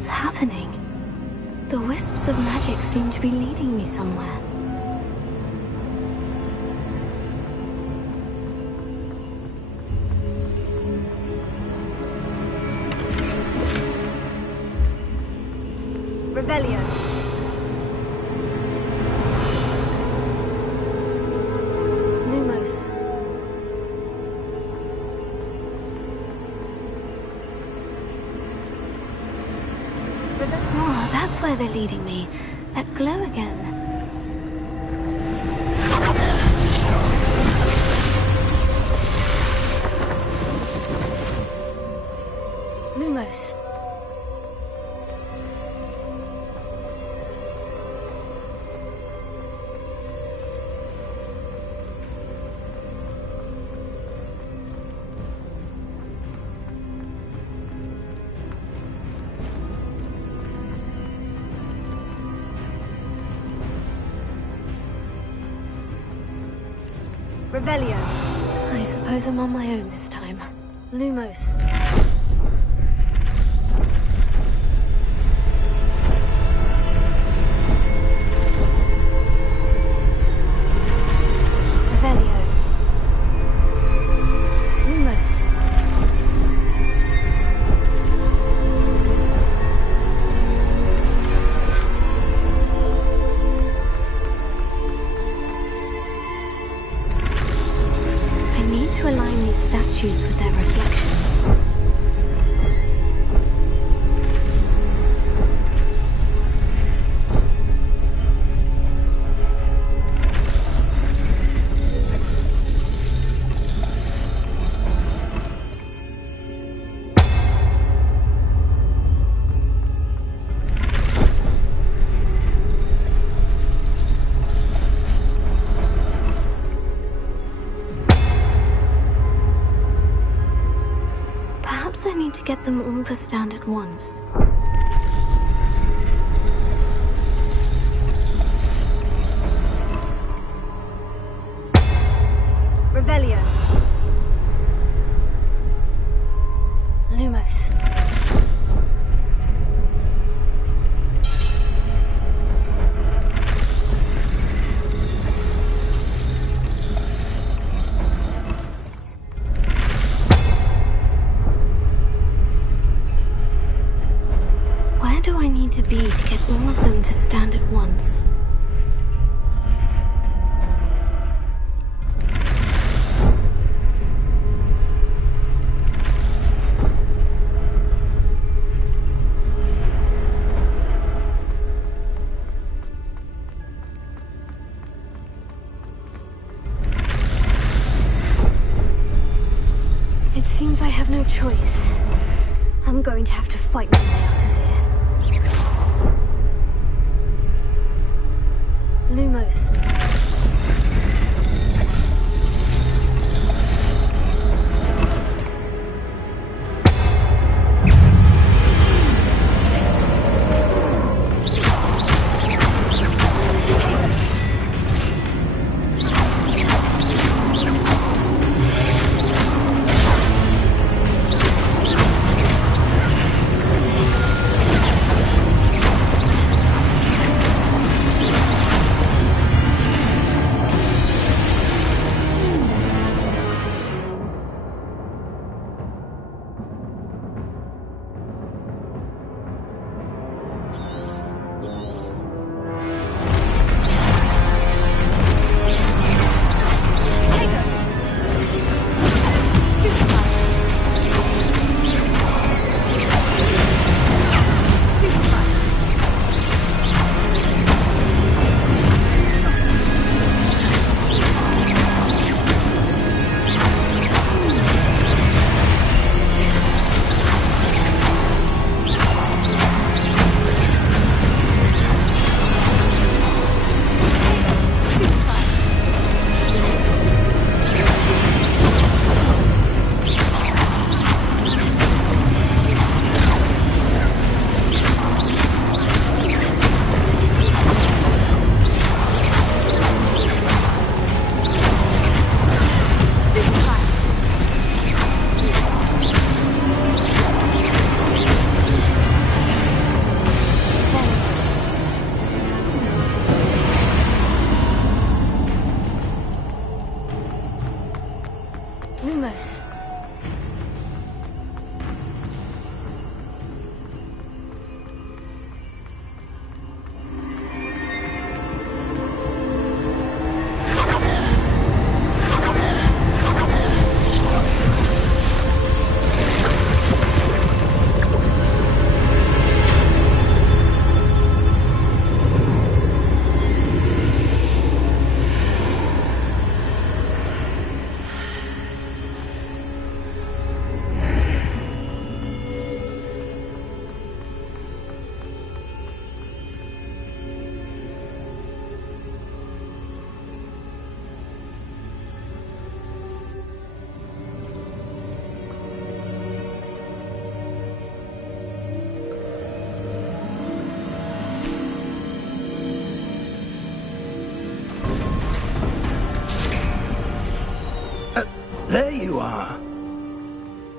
What's happening? The wisps of magic seem to be leading me somewhere. Revelio. Lumos. Oh, that's where they're leading me. That glow again. Lumos. Revelio. I suppose I'm on my own this time. Lumos. Revelio. Lumos. To align these statues with their reflections. I need to get them all to stand at once. Revelio. Lumos. Where do I need to be to get all of them to stand at once? It seems I have no choice. I'm going to have to fight my way out of here. Lumos.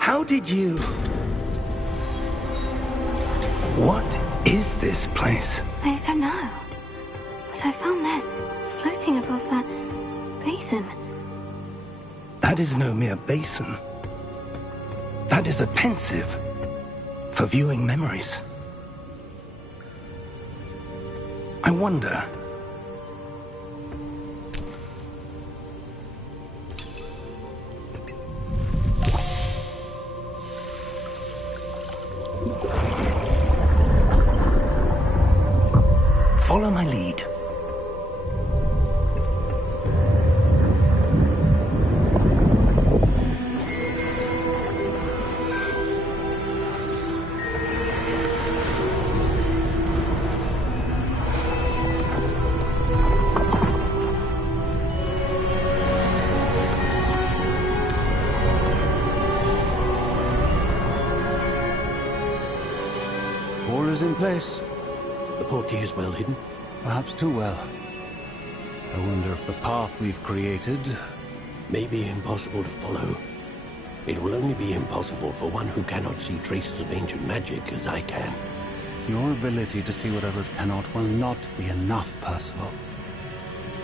How did you... What is this place? I don't know. But I found this floating above that basin. That is no mere basin. That is a pensive for viewing memories. I wonder... Follow my lead. All is in place. The portkey is well hidden. Perhaps too well. I wonder if the path we've created... May be impossible to follow. It will only be impossible for one who cannot see traces of ancient magic as I can. Your ability to see what others cannot will not be enough, Percival.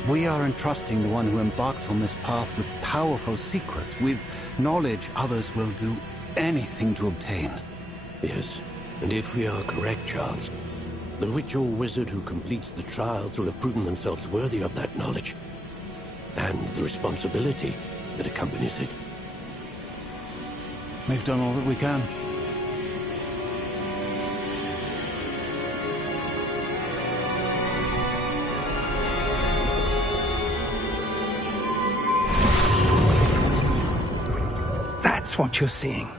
We are entrusting the one who embarks on this path with powerful secrets, with knowledge others will do anything to obtain. Yes, and if we are correct, Charles, the witch or wizard who completes the trials will have proven themselves worthy of that knowledge, and the responsibility that accompanies it. We've done all that we can. That's what you're seeing.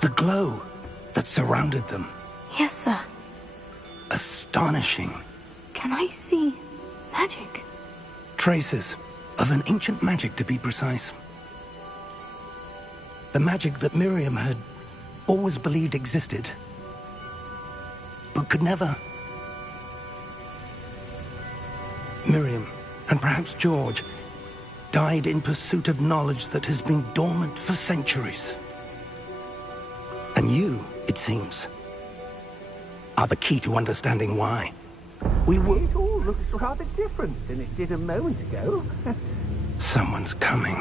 The glow that surrounded them. Yes, sir. Astonishing. Can I see magic? Traces of an ancient magic, to be precise. The magic that Miriam had always believed existed, but could never. Miriam, and perhaps George, died in pursuit of knowledge that has been dormant for centuries. And you, it seems, are the key to understanding why. We were... It all looks rather different than it did a moment ago. Someone's coming.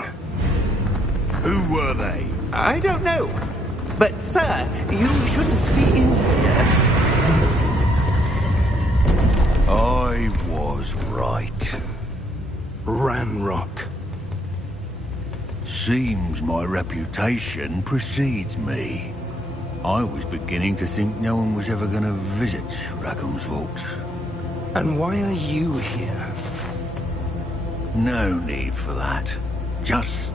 Who were they? I don't know. But, sir, you shouldn't be in here. I was right. Ranrock. Seems my reputation precedes me. I was beginning to think no one was ever going to visit Rackham's vault. And why are you here? No need for that. Just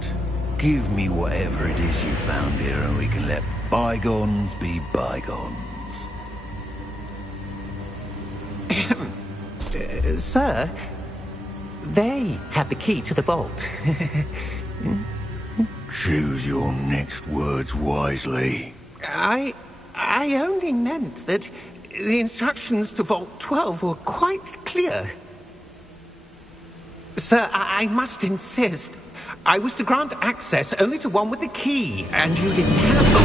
give me whatever it is you found here and we can let bygones be bygones. Sir, they had the key to the vault. Choose your next words wisely. I only meant that the instructions to Vault 12 were quite clear. Sir, I must insist. I was to grant access only to one with the key, and you didn't have them.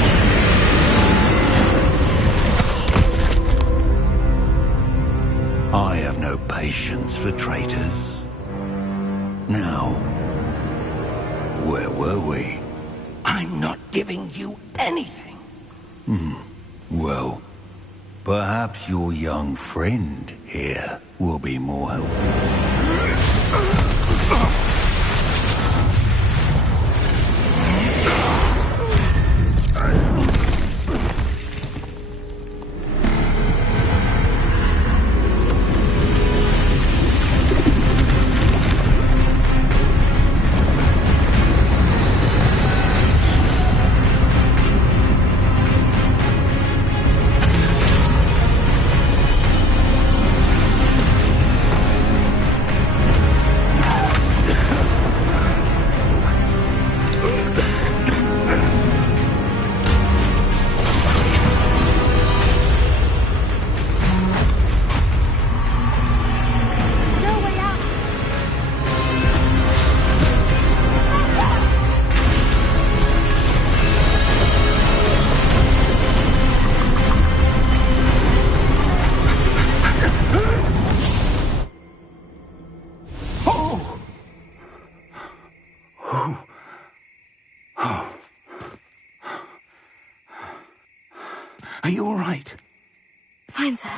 I have no patience for traitors. Now, where were we? I'm not giving you anything. Well, perhaps your young friend here will be more helpful. Are you all right? Fine, sir.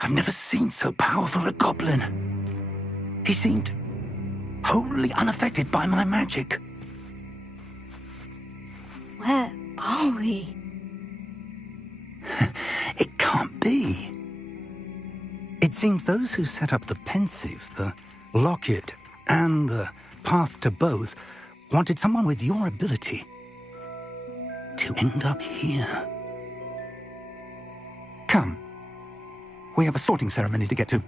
I've never seen so powerful a goblin. He seemed wholly unaffected by my magic. Where are we? It can't be. It seems those who set up the pensive, the locket, and the path to both wanted someone with your ability to end up here. Come. We have a sorting ceremony to get to.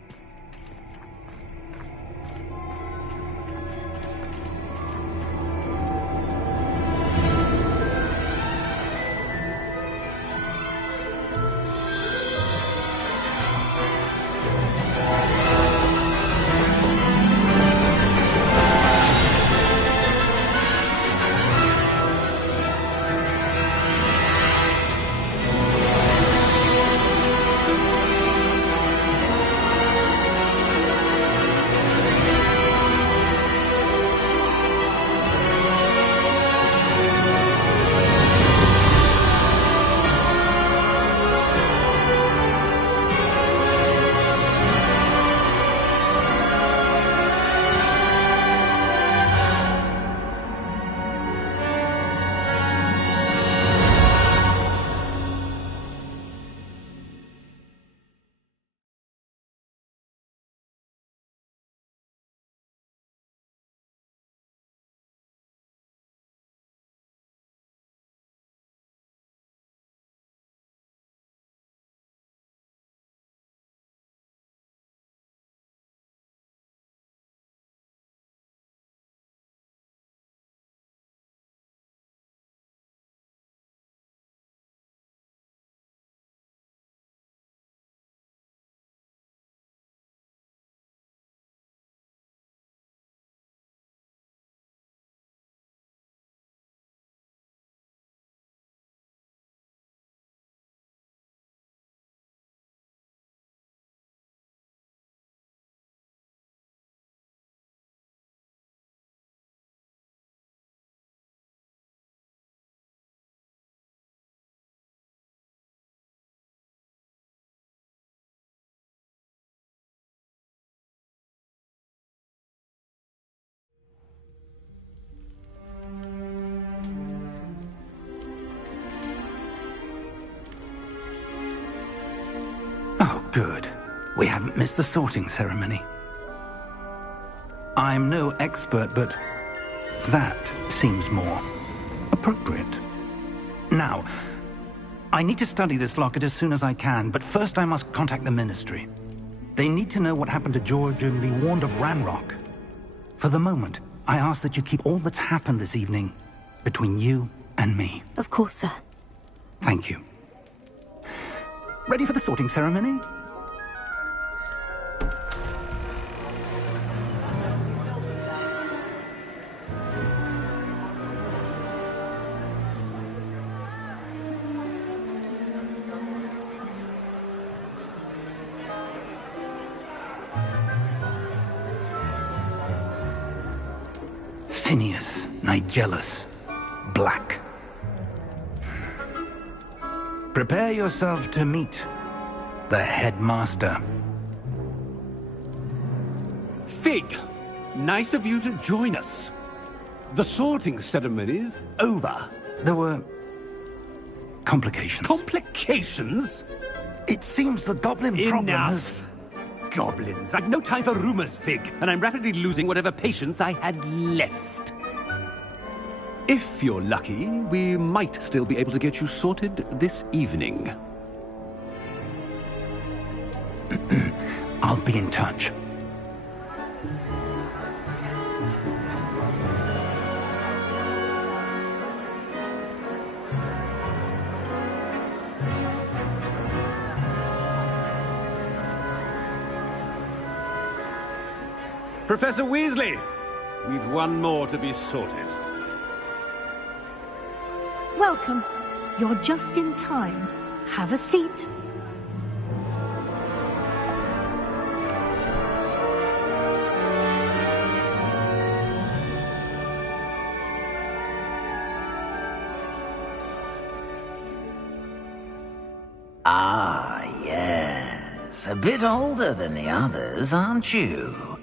Oh, good. We haven't missed the sorting ceremony. I'm no expert, but that seems more appropriate. Now, I need to study this locket as soon as I can, but first I must contact the Ministry. They need to know what happened to George and be warned of Ranrock. For the moment, I ask that you keep all that's happened this evening between you and me. Of course, sir. Thank you. Ready for the sorting ceremony? Phineas, Nigellus, Black. Prepare yourself to meet the headmaster. Fig, nice of you to join us. The sorting ceremony's over. There were complications. Complications? It seems the goblin problem has... Enough! Goblins. I've no time for rumors, Fig, and I'm rapidly losing whatever patience I had left. If you're lucky, we might still be able to get you sorted this evening. I'll be in touch. Professor Weasley, we've one more to be sorted. Welcome. You're just in time. Have a seat. Ah, yes. A bit older than the others, aren't you?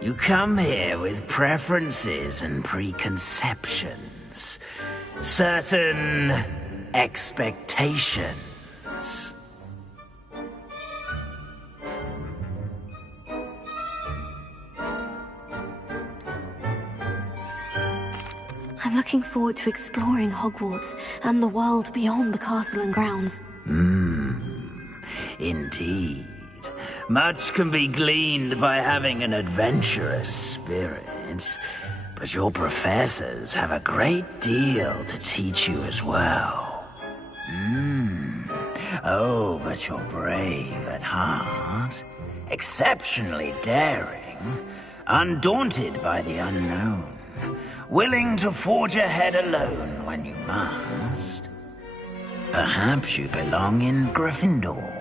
You come here with preferences and preconceptions. Certain expectations. I'm looking forward to exploring Hogwarts and the world beyond the castle and grounds. Indeed. Much can be gleaned by having an adventurous spirit, but your professors have a great deal to teach you as well. Oh, but you're brave at heart, exceptionally daring, undaunted by the unknown, willing to forge ahead alone when you must. Perhaps you belong in Gryffindor.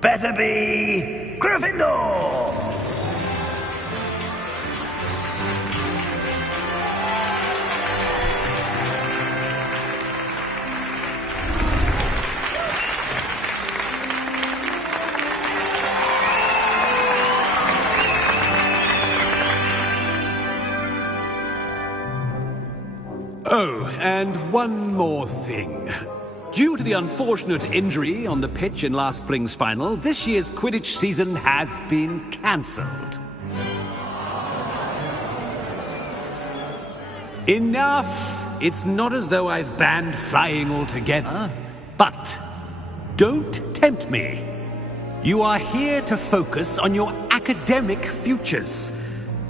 Better be Gryffindor! Oh, and one more thing. Due to the unfortunate injury on the pitch in last spring's final, this year's Quidditch season has been cancelled. Enough! It's not as though I've banned flying altogether, but don't tempt me. You are here to focus on your academic futures.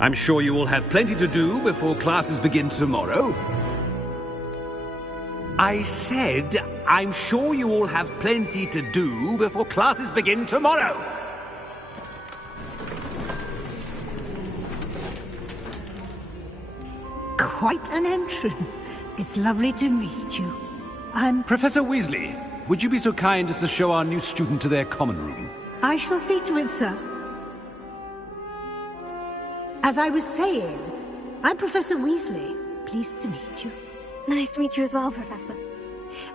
I'm sure you will have plenty to do before classes begin tomorrow. I said, I'm sure you all have plenty to do before classes begin tomorrow. Quite an entrance. It's lovely to meet you. Professor Weasley, would you be so kind as to show our new student to their common room? I shall see to it, sir. As I was saying, I'm Professor Weasley. Pleased to meet you. Nice to meet you as well, Professor.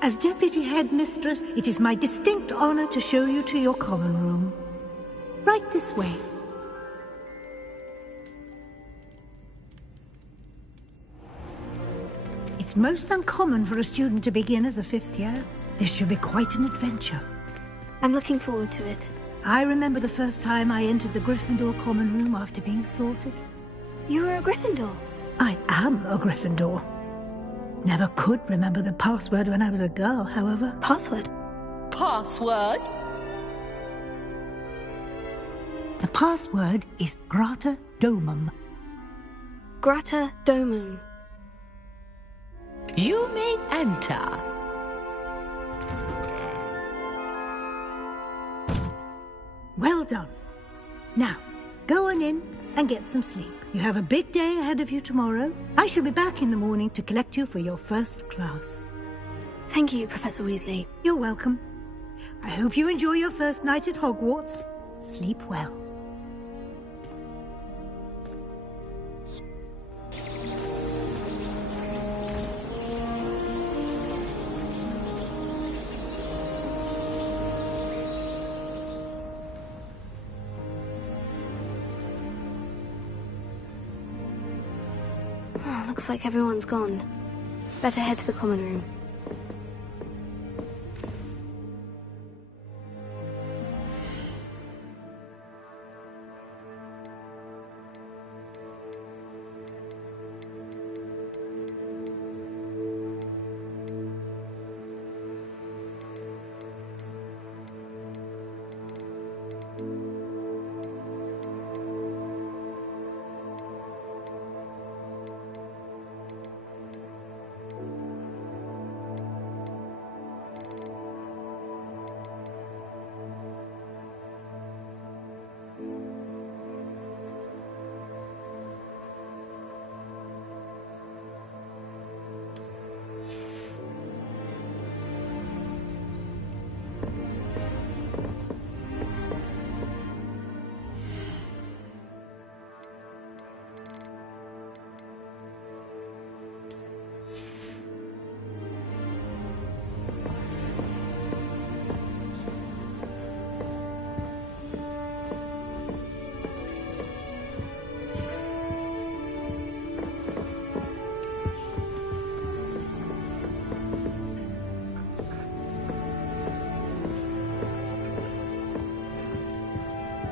As Deputy Headmistress, it is my distinct honor to show you to your common room. Right this way. It's most uncommon for a student to begin as a fifth year. This should be quite an adventure. I'm looking forward to it. I remember the first time I entered the Gryffindor common room after being sorted. You were a Gryffindor? I am a Gryffindor. Never could remember the password when I was a girl, however. Password? Password? The password is Grata Domum. Grata Domum. You may enter. Well done. Now, go on in and get some sleep. You have a big day ahead of you tomorrow. I shall be back in the morning to collect you for your first class. Thank you, Professor Weasley. You're welcome. I hope you enjoy your first night at Hogwarts. Sleep well. Oh, looks like everyone's gone. Better head to the common room.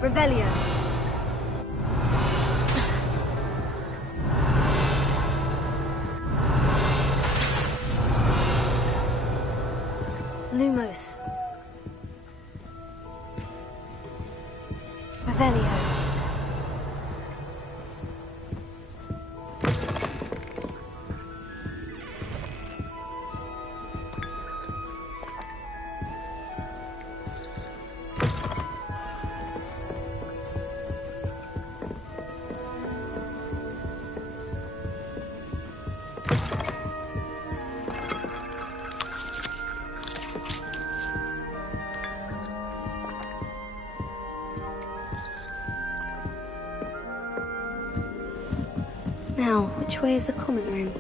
Revelio. Lumos. Revelio. Now, which way is the common room?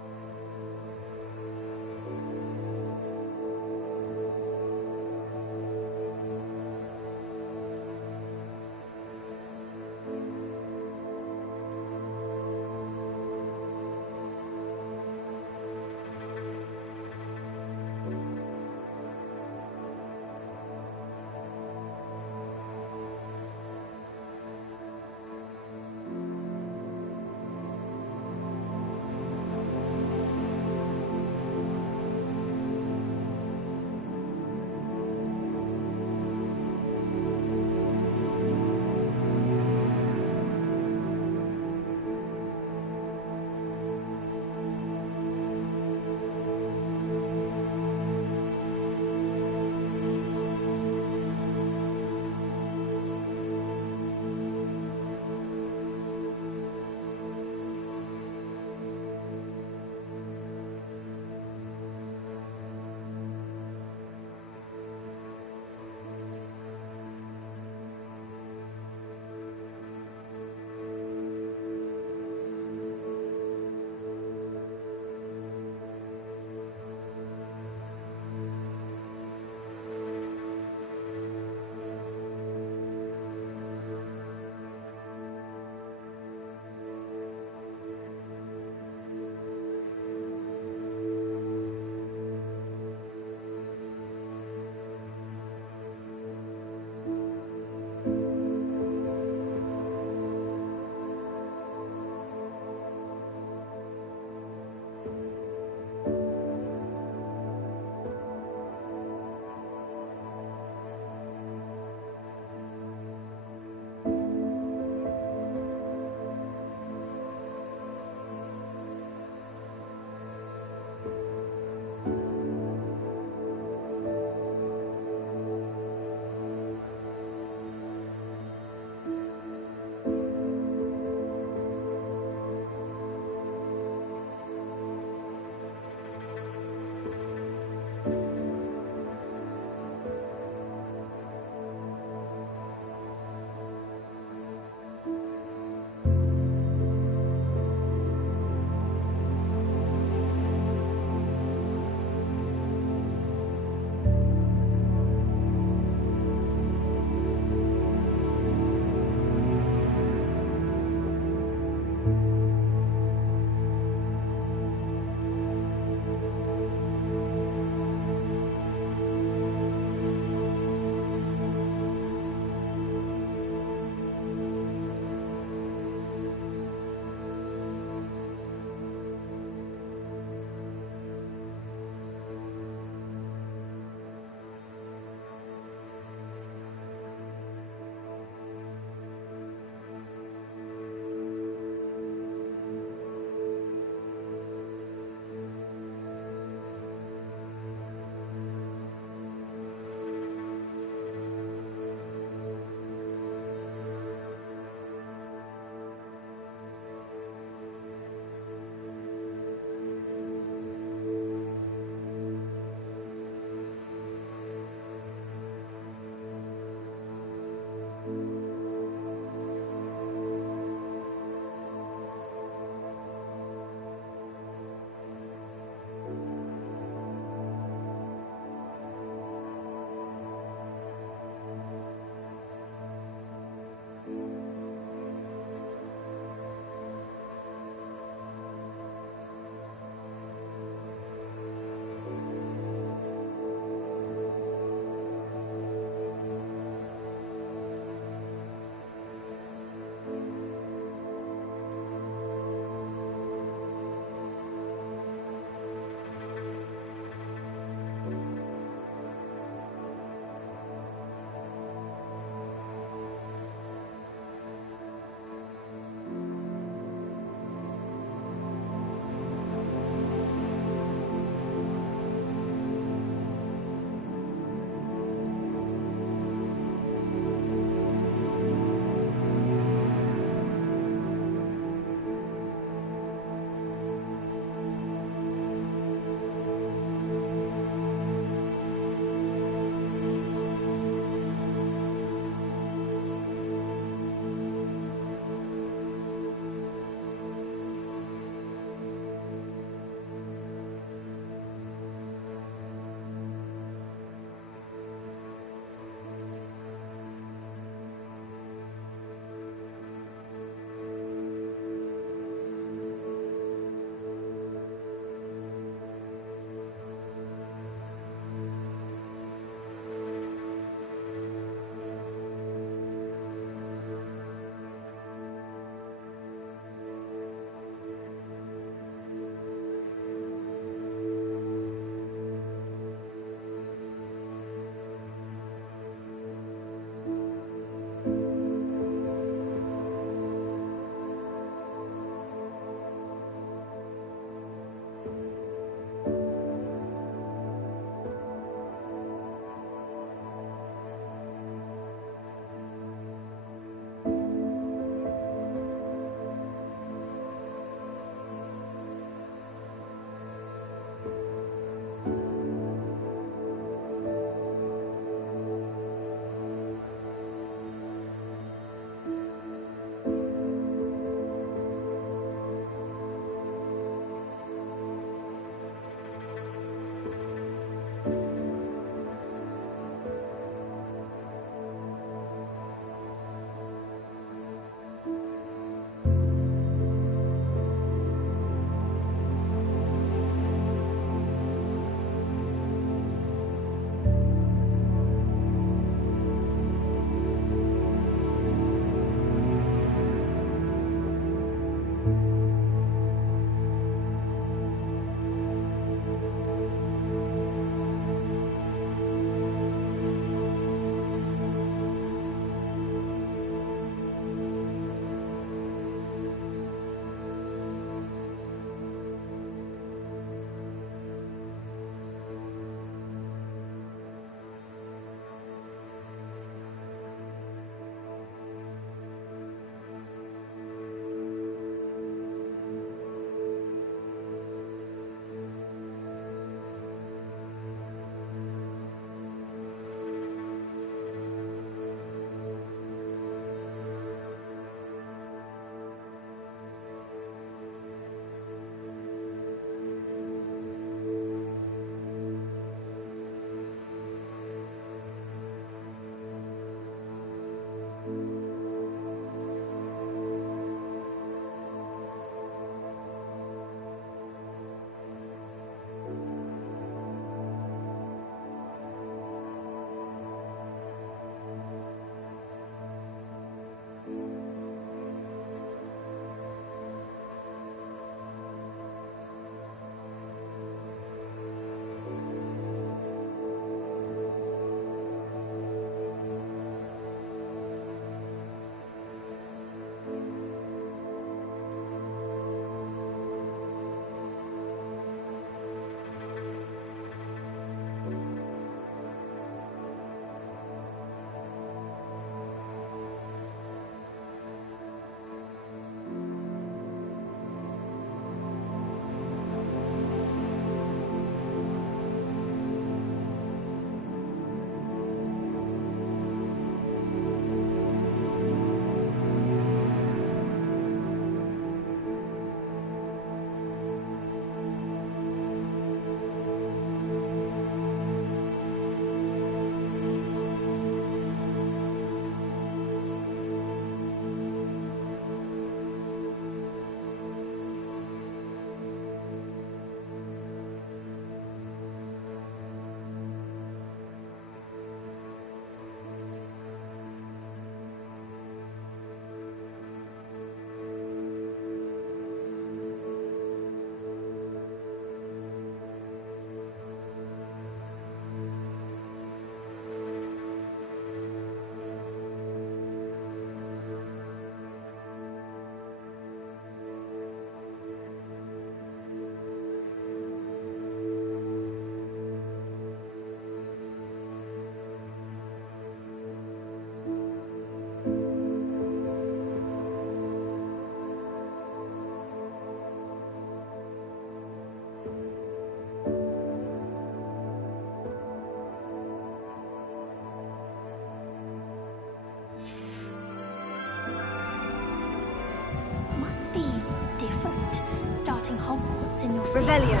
Revelio.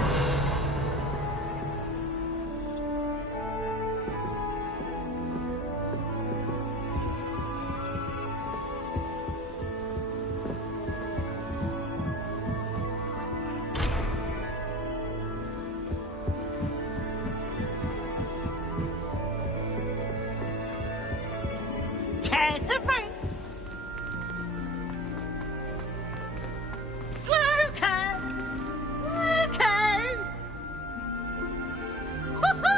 Care to race? Slow-co! Okay! Woohoo!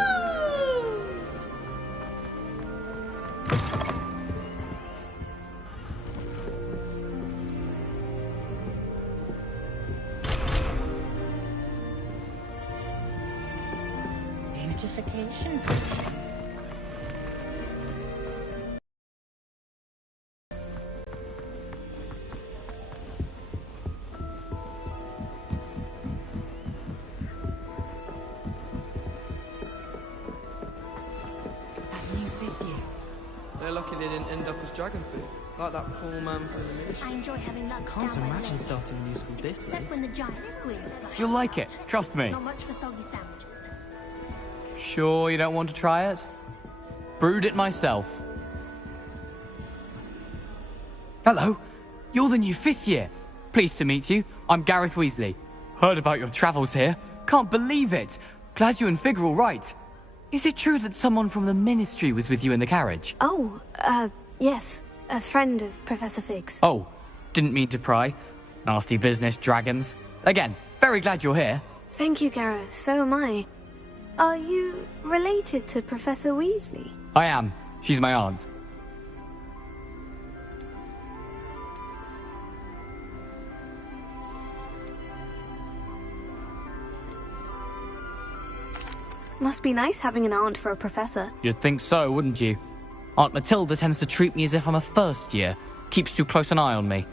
Beautification. They're lucky they didn't end up as dragon food, like that poor man from the ministry. I enjoy having lunch Can't down my imagine leg. starting a new school this late. Except when the giant squids splash. You'll like it, trust me. Not much for soggy sandwiches. Sure you don't want to try it? Brewed it myself. Hello, you're the new 5th year. Pleased to meet you. I'm Gareth Weasley. Heard about your travels here. Can't believe it. Glad you and Fig are all right. Is it true that someone from the Ministry was with you in the carriage? Oh, yes. A friend of Professor Fig's. Oh, didn't mean to pry. Nasty business, dragons. Again, very glad you're here. Thank you, Gareth. So am I. Are you related to Professor Weasley? I am. She's my aunt. Must be nice having an aunt for a professor. You'd think so, wouldn't you? Aunt Matilda tends to treat me as if I'm a first year. Keeps too close an eye on me.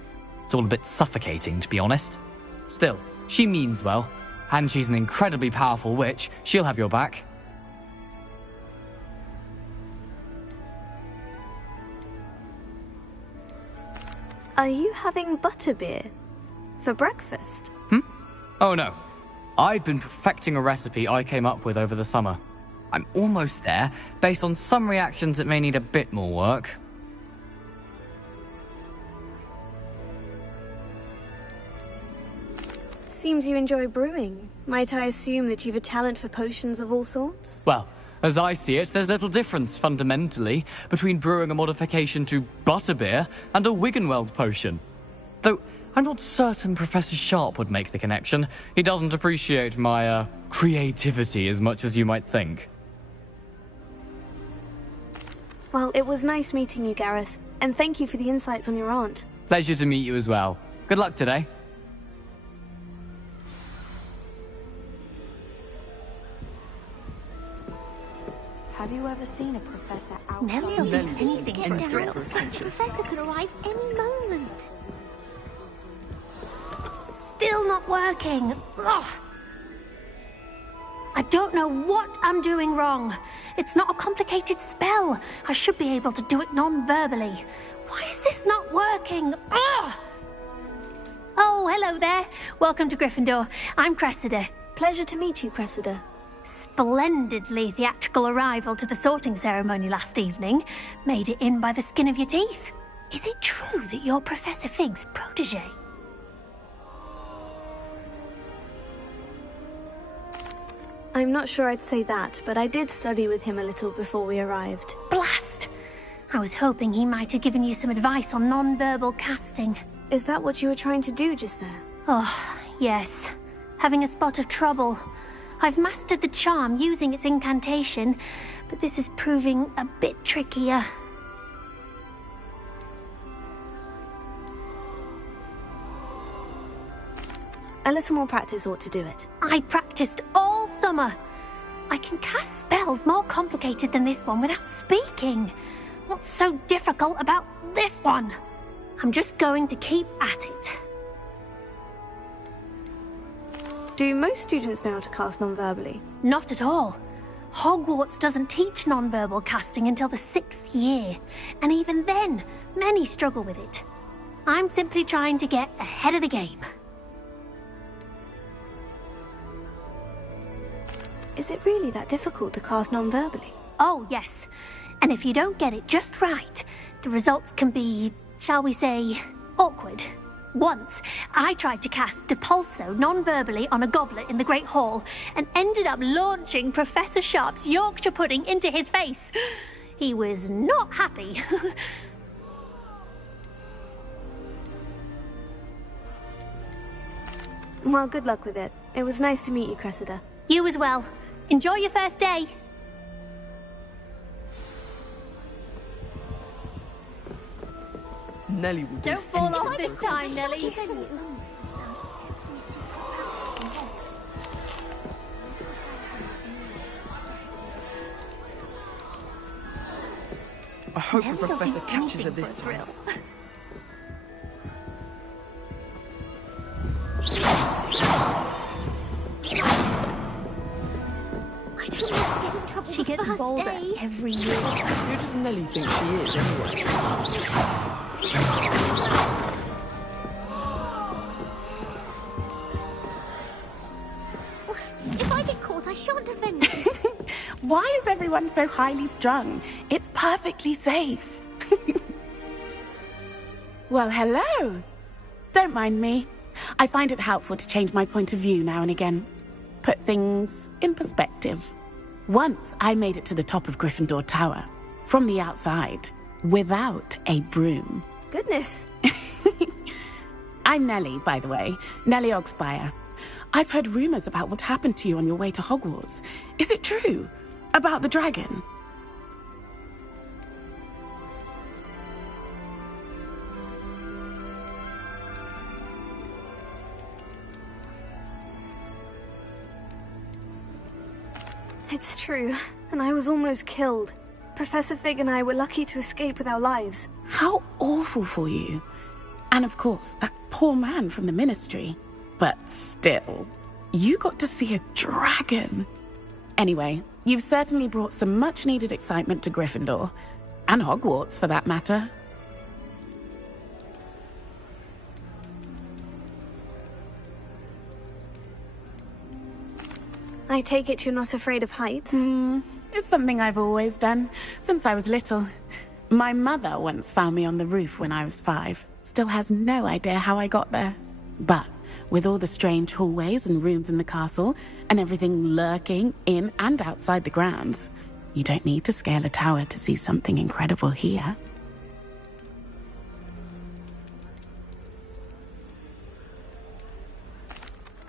It's all a bit suffocating, to be honest. Still, she means well. And she's an incredibly powerful witch. She'll have your back. Are you having butterbeer for breakfast? Oh no. I've been perfecting a recipe I came up with over the summer. I'm almost there. Based on some reactions, it may need a bit more work. Seems you enjoy brewing. Might I assume that you've a talent for potions of all sorts? Well, as I see it, there's little difference, fundamentally, between brewing a modification to butterbeer and a Wiggenweld potion. Though, I'm not certain Professor Sharp would make the connection. He doesn't appreciate my, creativity as much as you might think. Well, it was nice meeting you, Gareth. And thank you for the insights on your aunt. Pleasure to meet you as well. Good luck today. Have you ever seen a professor out? Nelly will do anything get for down. a thrill. The professor could arrive any moment. Still not working. Ugh. I don't know what I'm doing wrong. It's not a complicated spell. I should be able to do it non-verbally. Why is this not working? Ugh. Oh, hello there. Welcome to Gryffindor. I'm Cressida. Pleasure to meet you, Cressida. Splendidly theatrical arrival to the sorting ceremony last evening. Made it in by the skin of your teeth. Is it true that you're Professor Fig's protege? I'm not sure I'd say that, but I did study with him a little before we arrived. Blast! I was hoping he might have given you some advice on non-verbal casting. Is that what you were trying to do just there? Oh, yes. Having a spot of trouble. I've mastered the charm using its incantation, but this is proving a bit trickier. A little more practice ought to do it. I practiced all summer. I can cast spells more complicated than this one without speaking. What's so difficult about this one? I'm just going to keep at it. Do most students know how to cast non-verbally? Not at all. Hogwarts doesn't teach non-verbal casting until the 6th year, and even then, many struggle with it. I'm simply trying to get ahead of the game. Is it really that difficult to cast non-verbally? Oh, yes. And if you don't get it just right, the results can be, shall we say, awkward. Once, I tried to cast Depulso non-verbally on a goblet in the Great Hall and ended up launching Professor Sharp's Yorkshire pudding into his face. He was not happy. Well, good luck with it. It was nice to meet you, Cressida. You as well. Enjoy your first day. Nelly will do Don't fall anything off for this a time, Nelly. I hope the Nelly will do professor catches her anything this for a time. I don't want to get in trouble She the gets first bolder day. every year. Who does Nelly think she is, anyway? If I get caught, I shan't offend you. Why is everyone so highly strung? It's perfectly safe. Well, hello. Don't mind me. I find it helpful to change my point of view now and again. Put things in perspective. Once I made it to the top of Gryffindor Tower, from the outside, without a broom. Goodness. I'm Nelly, by the way. Nelly Ogspire. I've heard rumors about what happened to you on your way to Hogwarts. Is it true? About the dragon? It's true, and I was almost killed. Professor Fig and I were lucky to escape with our lives. How awful for you. And of course, that poor man from the Ministry. But still, you got to see a dragon. Anyway, you've certainly brought some much-needed excitement to Gryffindor. And Hogwarts, for that matter. I take it you're not afraid of heights? It's something I've always done, since I was little. My mother once found me on the roof when I was 5. Still has no idea how I got there. But with all the strange hallways and rooms in the castle, and everything lurking in and outside the grounds, you don't need to scale a tower to see something incredible here.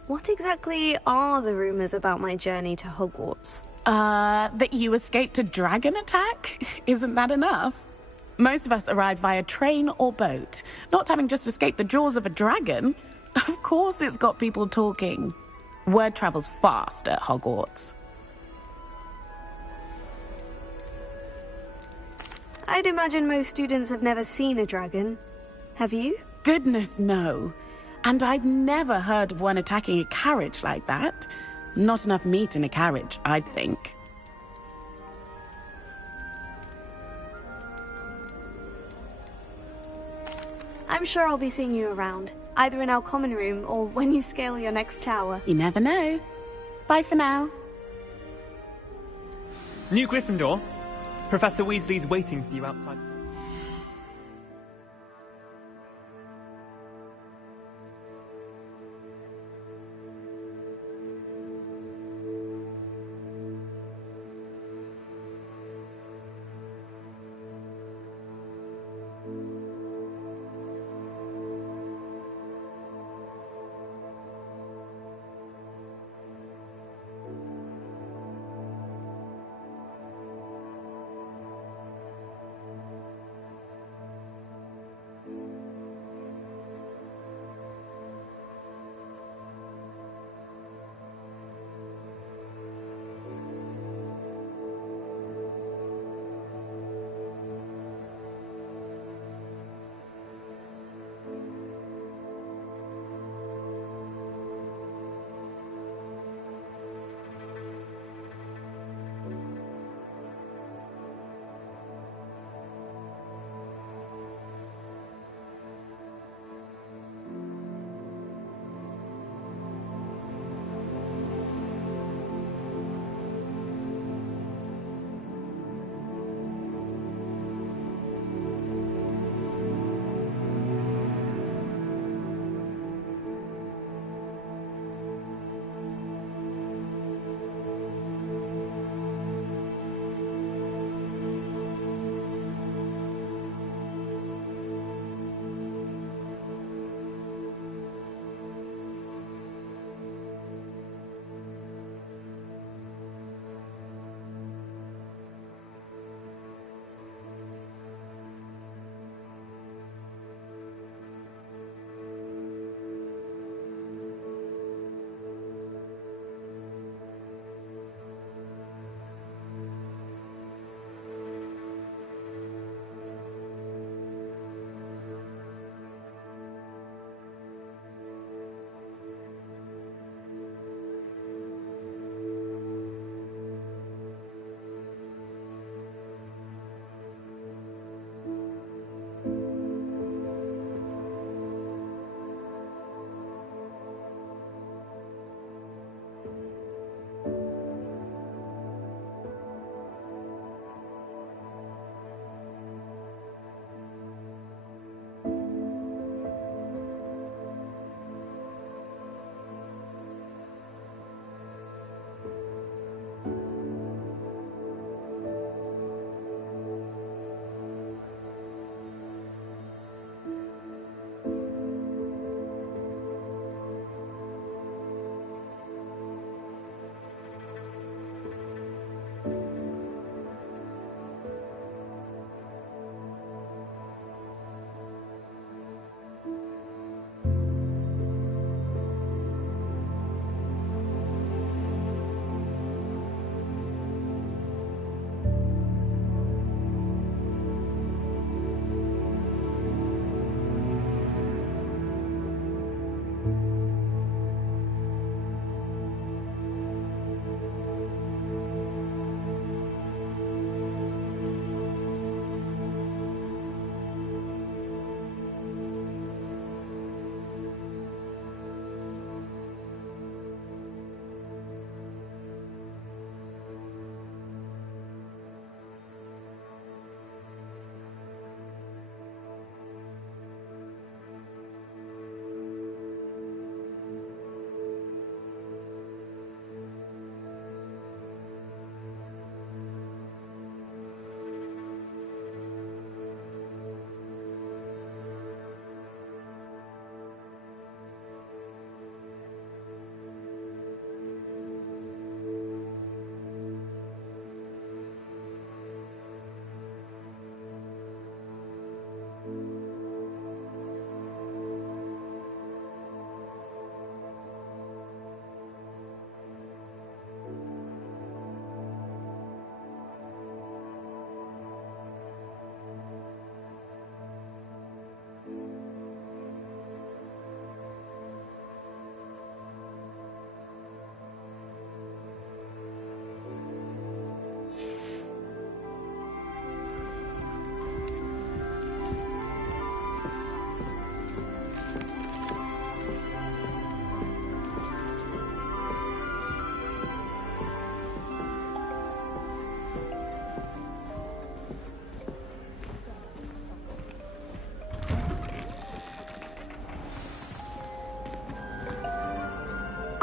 What exactly are the rumors about my journey to Hogwarts? That you escaped a dragon attack? Isn't that enough? Most of us arrive via train or boat, not having just escaped the jaws of a dragon. Of course it's got people talking. Word travels fast at Hogwarts. I'd imagine most students have never seen a dragon. Have you? Goodness, no. And I've never heard of one attacking a carriage like that. Not enough meat in a carriage, I'd think. I'm sure I'll be seeing you around, either in our common room or when you scale your next tower. You never know. Bye for now. New Gryffindor. Professor Weasley's waiting for you outside.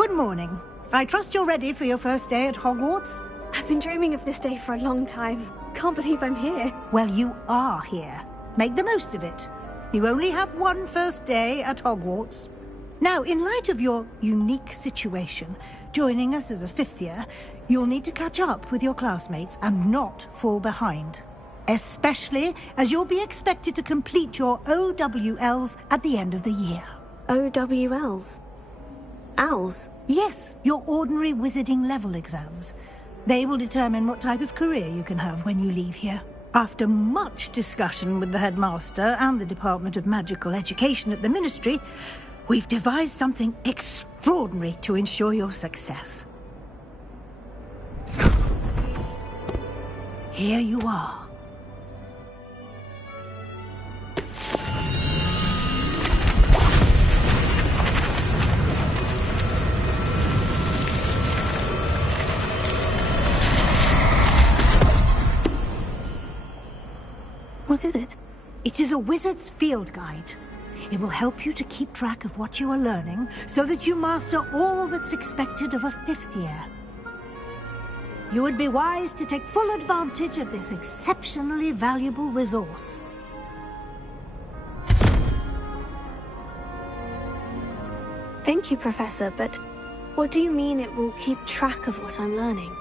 Good morning. I trust you're ready for your first day at Hogwarts? I've been dreaming of this day for a long time. Can't believe I'm here. Well, you are here. Make the most of it. You only have one first day at Hogwarts. Now, in light of your unique situation, joining us as a fifth year, you'll need to catch up with your classmates and not fall behind. Especially as you'll be expected to complete your OWLs at the end of the year. OWLs? Owls? Yes, your ordinary wizarding level exams. They will determine what type of career you can have when you leave here. After much discussion with the headmaster and the Department of Magical Education at the Ministry, we've devised something extraordinary to ensure your success. Here you are. What is it? It is a wizard's field guide. It will help you to keep track of what you are learning so that you master all that's expected of a fifth year. You would be wise to take full advantage of this exceptionally valuable resource. Thank you, Professor, but what do you mean it will keep track of what I'm learning?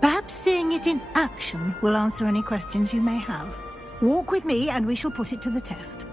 Perhaps seeing it in action will answer any questions you may have. Walk with me and we shall put it to the test.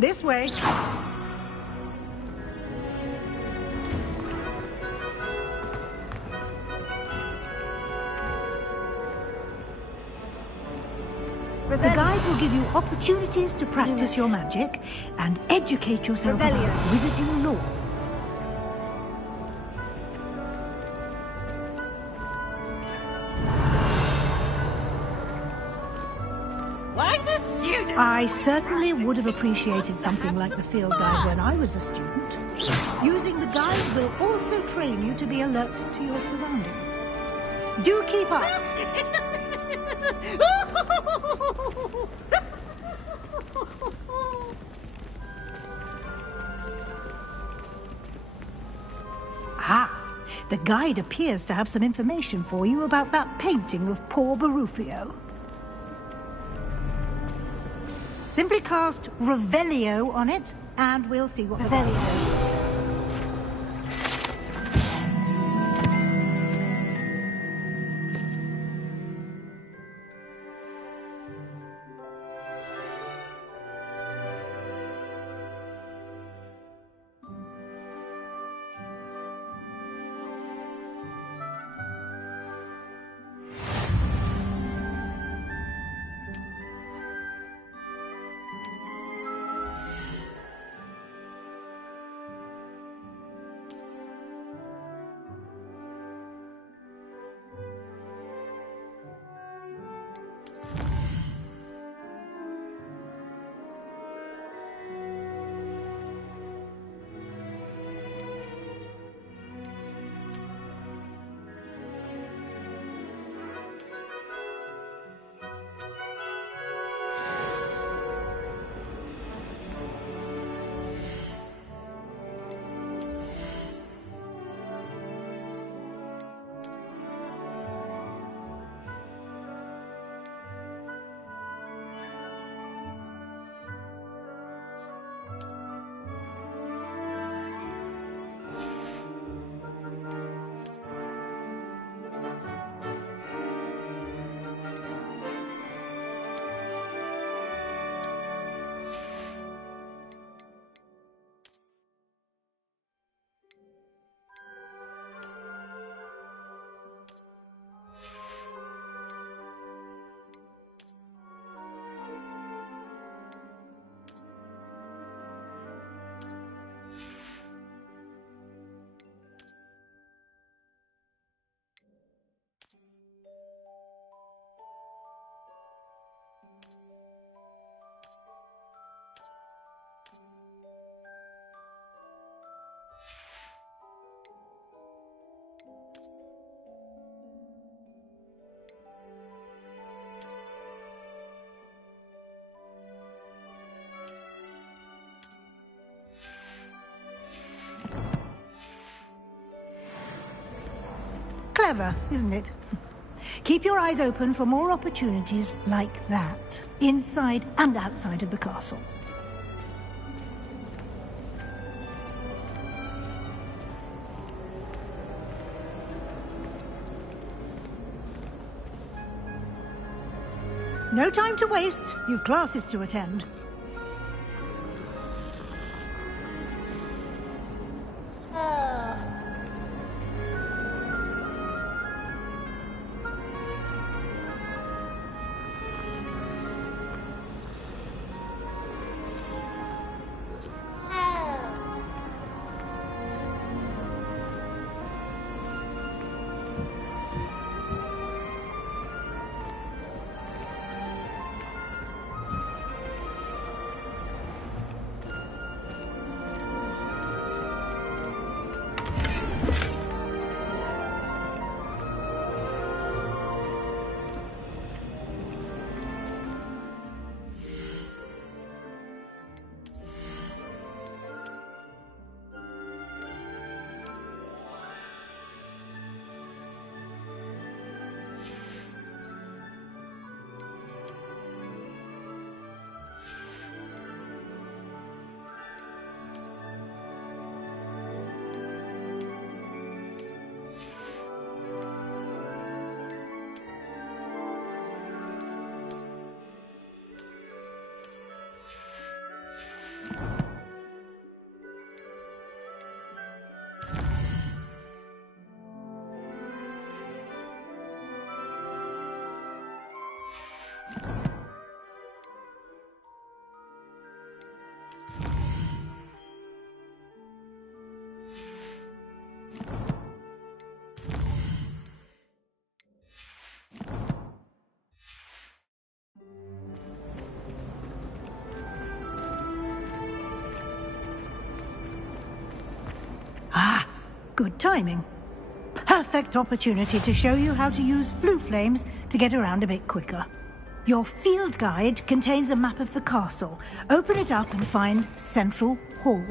This way. The guide will give you opportunities to practice your magic and educate yourself about wizarding lore. I certainly would have appreciated something like the field guide when I was a student. Using the guide will also train you to be alert to your surroundings. Do keep up! Ah, the guide appears to have some information for you about that painting of poor Barufio. Simply cast Revelio on it, and we'll see what Revelio says. Clever, isn't it? Keep your eyes open for more opportunities like that, inside and outside of the castle. No time to waste. You've classes to attend. Good timing. Perfect opportunity to show you how to use flue flames to get around a bit quicker. Your field guide contains a map of the castle. Open it up and find Central Hall.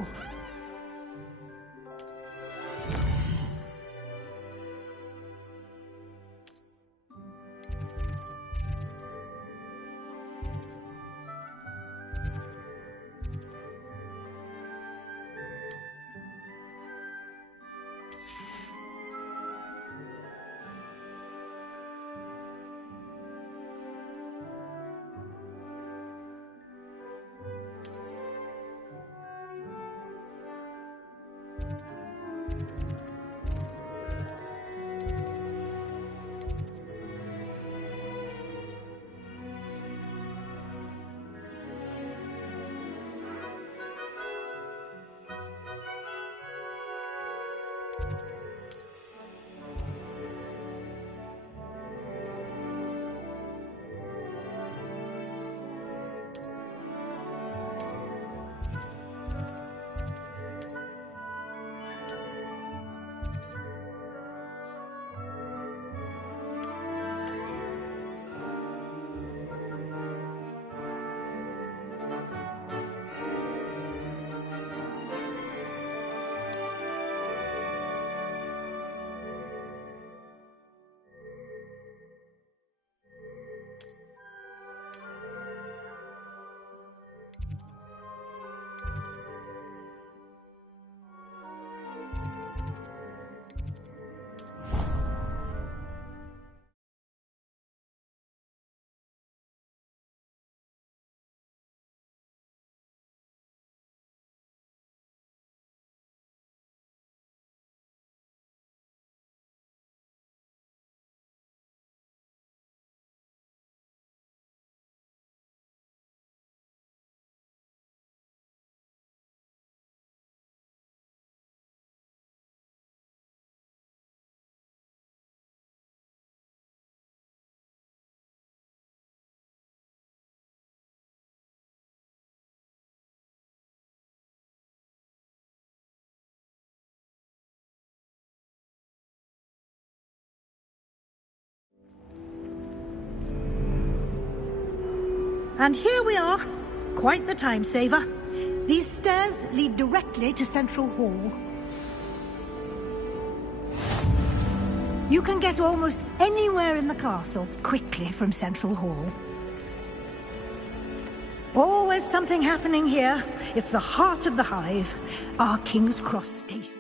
And here we are. Quite the time saver. These stairs lead directly to Central Hall. You can get almost anywhere in the castle quickly from Central Hall. Always something happening here. It's the heart of the Hive, our King's Cross station.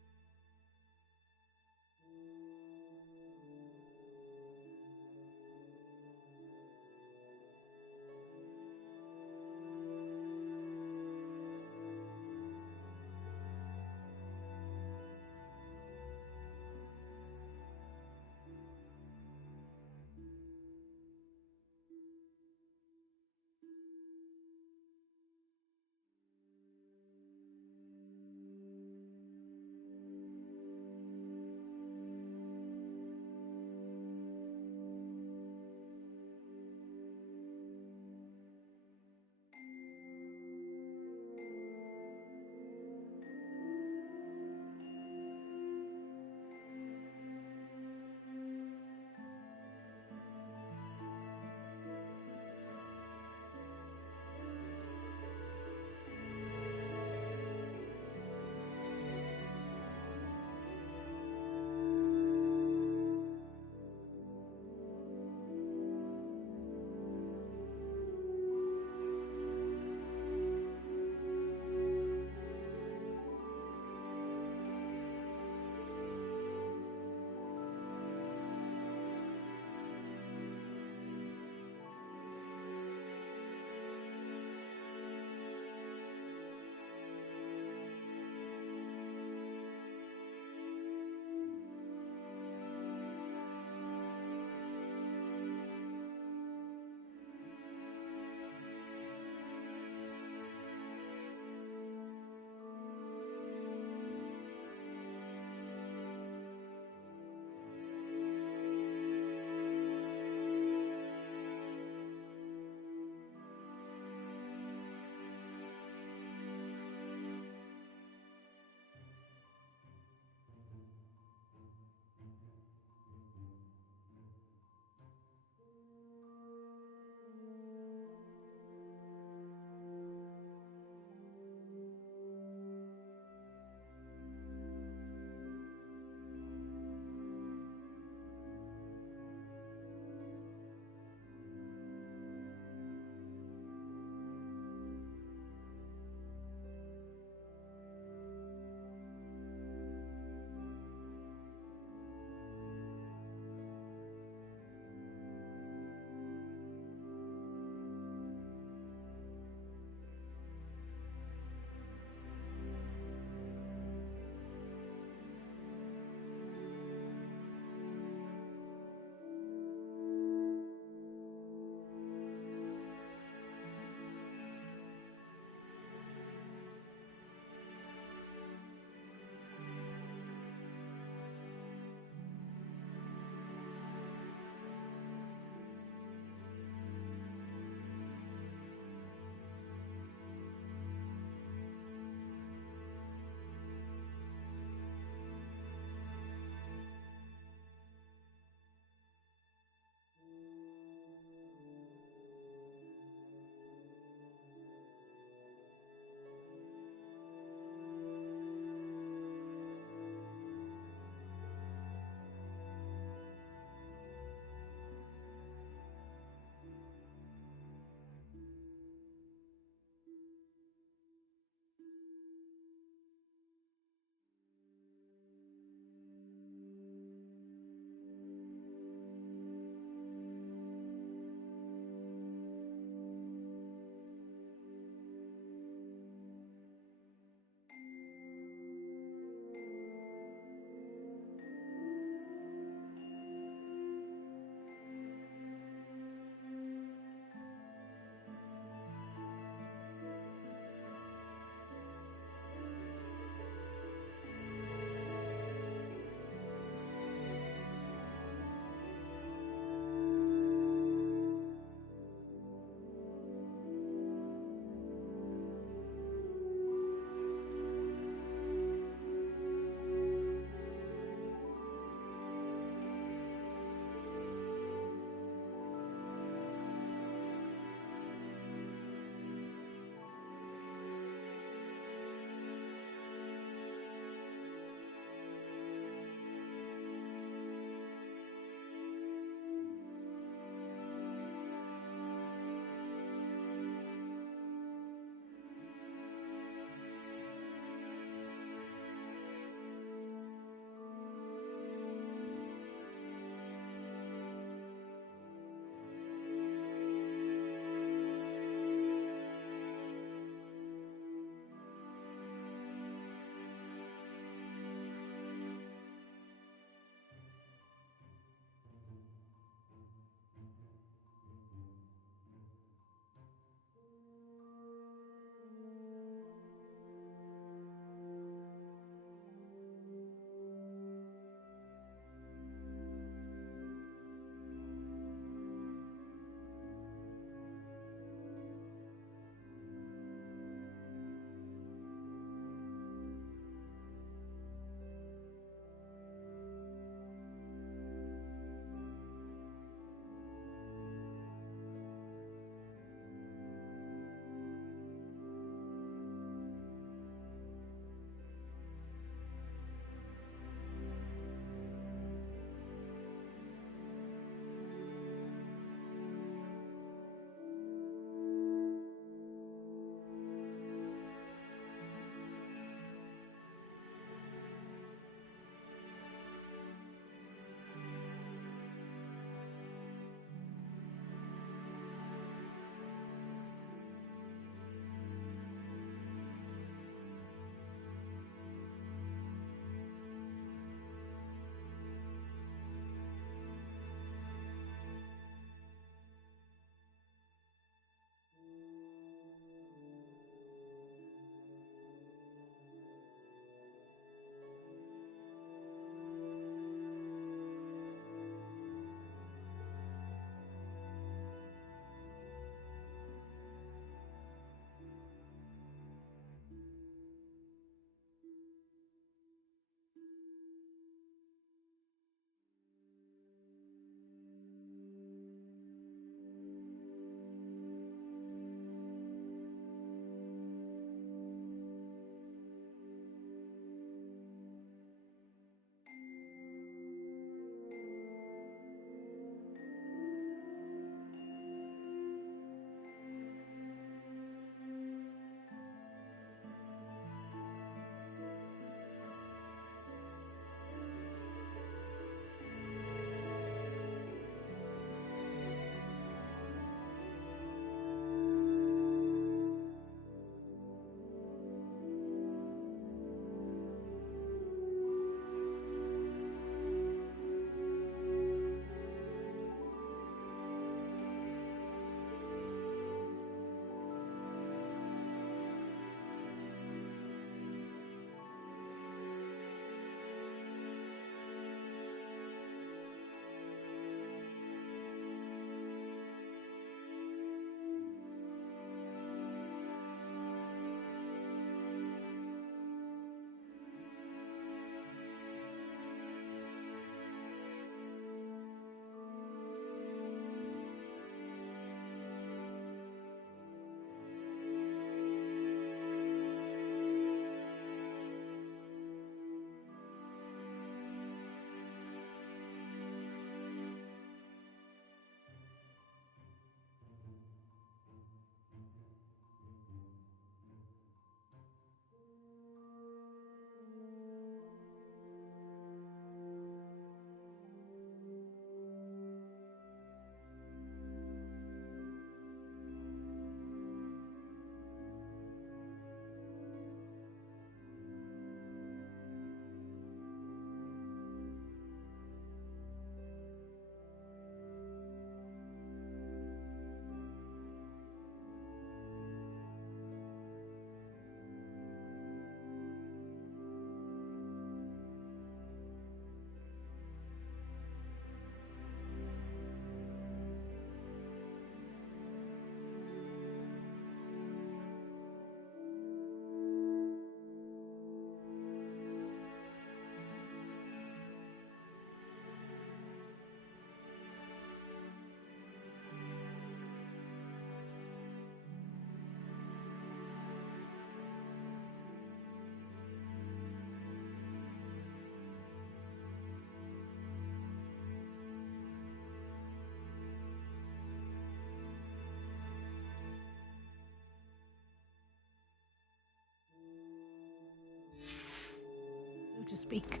to speak.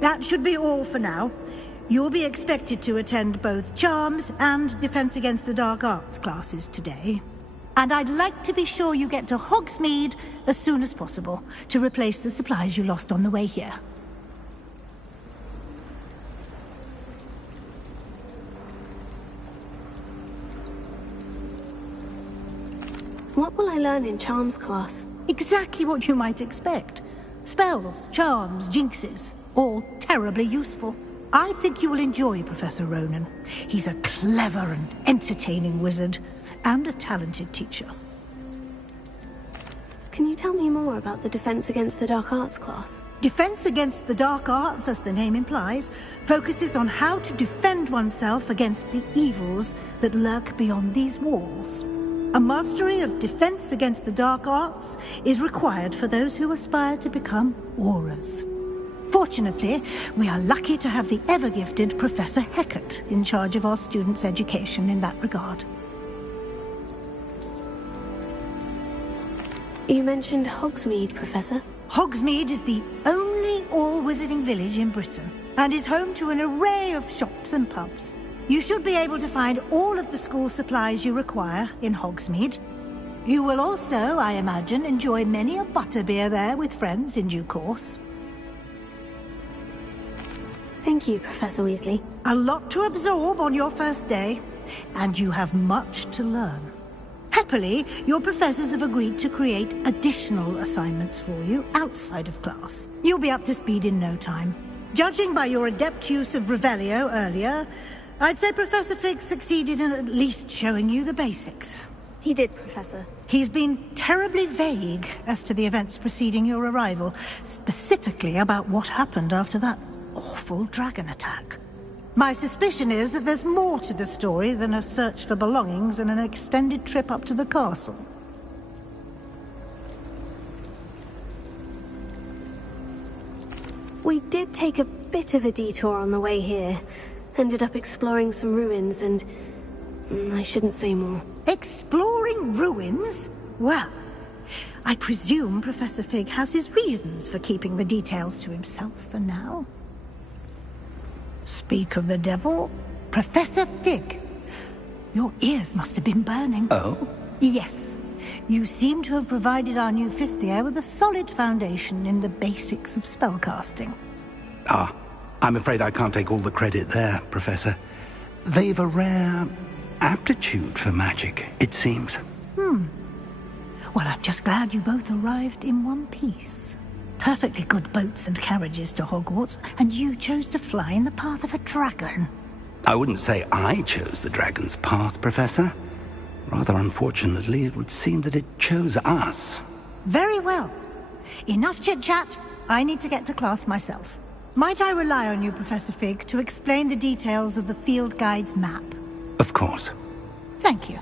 That should be all for now. You'll be expected to attend both Charms and Defense Against the Dark Arts classes today. And I'd like to be sure you get to Hogsmeade as soon as possible to replace the supplies you lost on the way here. What will I learn in Charms class? Exactly what you might expect. Spells, charms, jinxes, all terribly useful. I think you will enjoy Professor Ronan. He's a clever and entertaining wizard, and a talented teacher. Can you tell me more about the Defense Against the Dark Arts class? Defense Against the Dark Arts, as the name implies, focuses on how to defend oneself against the evils that lurk beyond these walls. A mastery of Defense Against the Dark Arts is required for those who aspire to become Aurors. Fortunately, we are lucky to have the ever-gifted Professor Heckert in charge of our students' education in that regard. You mentioned Hogsmeade, Professor. Hogsmeade is the only all-wizarding village in Britain, and is home to an array of shops and pubs. You should be able to find all of the school supplies you require in Hogsmeade. You will also, I imagine, enjoy many a butterbeer there with friends in due course. Thank you, Professor Weasley. A lot to absorb on your first day, and you have much to learn. Happily, your professors have agreed to create additional assignments for you outside of class. You'll be up to speed in no time. Judging by your adept use of Revelio earlier, I'd say Professor Fig succeeded in at least showing you the basics. He did, Professor. He's been terribly vague as to the events preceding your arrival, specifically about what happened after that awful dragon attack. My suspicion is that there's more to the story than a search for belongings and an extended trip up to the castle. We did take a bit of a detour on the way here. Ended up exploring some ruins and... I shouldn't say more. Exploring ruins? Well, I presume Professor Fig has his reasons for keeping the details to himself for now. Speak of the devil, Professor Fig. Your ears must have been burning. Oh? Yes. You seem to have provided our new fifth year with a solid foundation in the basics of spellcasting. Ah, I'm afraid I can't take all the credit there, Professor. They've a rare aptitude for magic, it seems. Well, I'm just glad you both arrived in one piece. Perfectly good boats and carriages to Hogwarts, and you chose to fly in the path of a dragon. I wouldn't say I chose the dragon's path, Professor. Rather unfortunately, it would seem that it chose us. Very well. Enough chit-chat. I need to get to class myself. Might I rely on you, Professor Fig, to explain the details of the field guide's map? Of course. Thank you.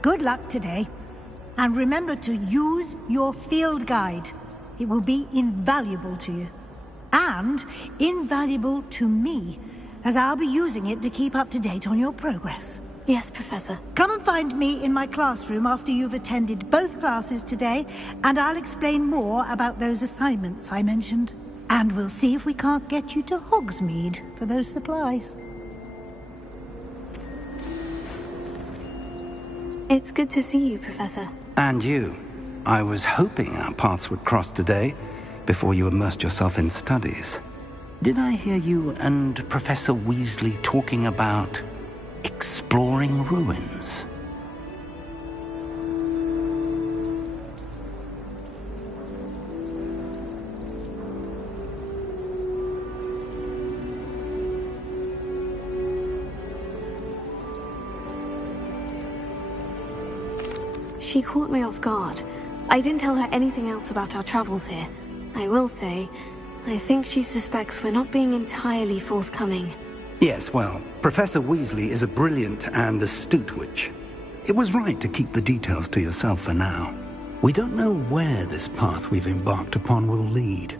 Good luck today. And remember to use your field guide. It will be invaluable to you. And invaluable to me, as I'll be using it to keep up to date on your progress. Yes, Professor. Come and find me in my classroom after you've attended both classes today, and I'll explain more about those assignments I mentioned. And we'll see if we can't get you to Hogsmeade for those supplies. It's good to see you, Professor. And you. I was hoping our paths would cross today, before you immersed yourself in studies. Did I hear you and Professor Weasley talking about exploring ruins? She caught me off guard. I didn't tell her anything else about our travels here. I will say, I think she suspects we're not being entirely forthcoming. Yes, well, Professor Weasley is a brilliant and astute witch. It was right to keep the details to yourself for now. We don't know where this path we've embarked upon will lead.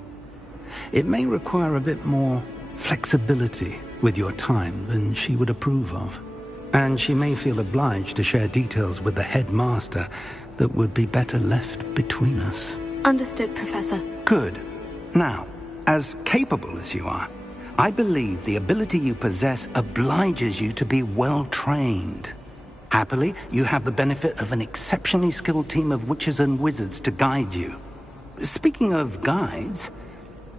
It may require a bit more flexibility with your time than she would approve of. And she may feel obliged to share details with the headmaster that would be better left between us. Understood, Professor. Good. Now, as capable as you are, I believe the ability you possess obliges you to be well-trained. Happily, you have the benefit of an exceptionally skilled team of witches and wizards to guide you. Speaking of guides,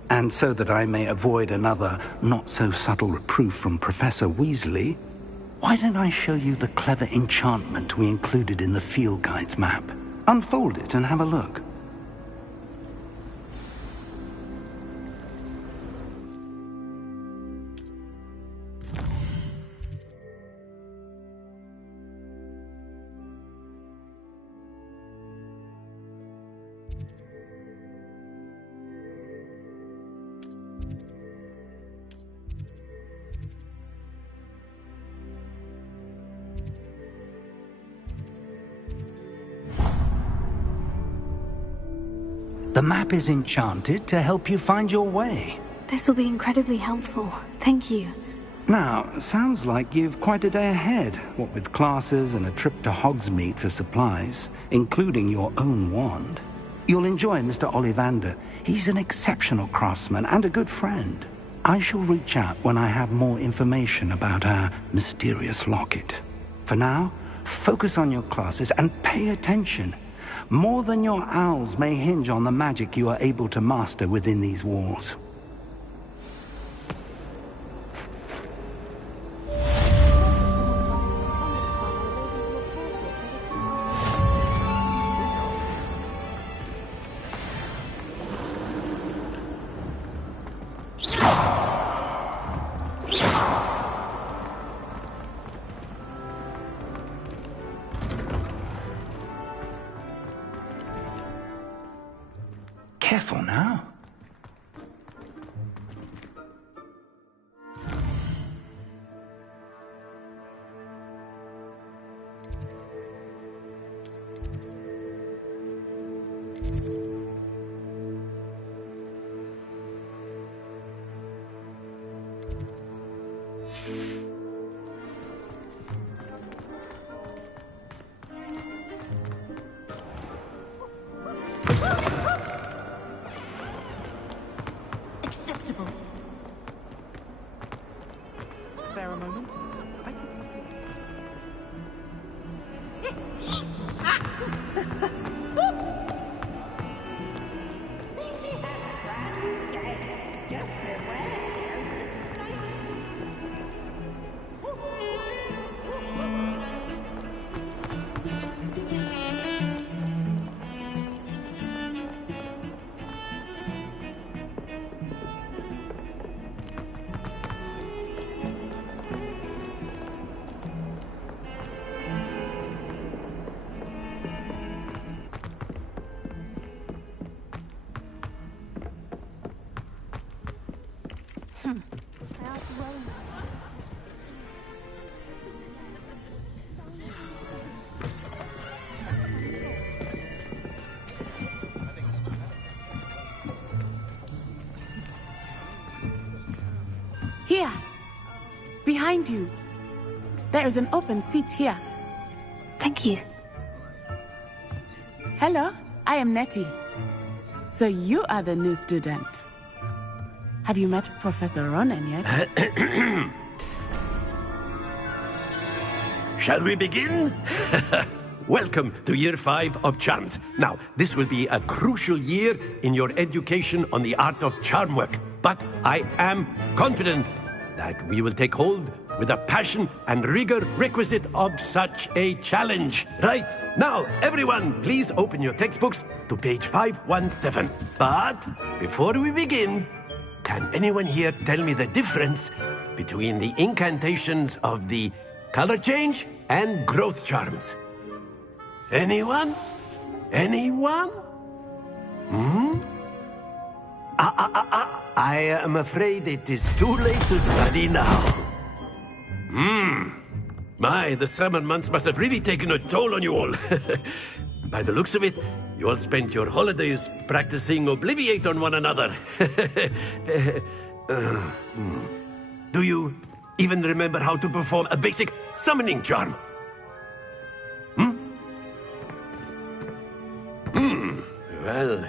and so that I may avoid another not-so-subtle reproof from Professor Weasley, why don't I show you the clever enchantment we included in the field guide's map? Unfold it and have a look. The map is enchanted to help you find your way. This will be incredibly helpful. Thank you. Now, sounds like you've quite a day ahead, what with classes and a trip to Hogsmeade for supplies, including your own wand. You'll enjoy Mr. Ollivander. He's an exceptional craftsman and a good friend. I shall reach out when I have more information about our mysterious locket. For now, focus on your classes and pay attention. More than your owls may hinge on the magic you are able to master within these walls. Careful now. Spare a moment? Here! Behind you! There is an open seat here. Thank you. Hello, I am Nettie. So you are the new student. Have you met Professor Ronan yet? Shall we begin? Welcome to Year 5 of Charms. Now, this will be a crucial year in your education on the art of charm work. But I am confident that we will take hold with the passion and rigor requisite of such a challenge. Right, now, everyone, please open your textbooks to page 517. But before we begin, can anyone here tell me the difference between the incantations of the color change and growth charms? Anyone? Anyone? I am afraid it is too late to study now. My, the summer months must have really taken a toll on you all. By the looks of it, you all spent your holidays practicing Obliviate on one another. Do even remember how to perform a basic summoning charm. Well,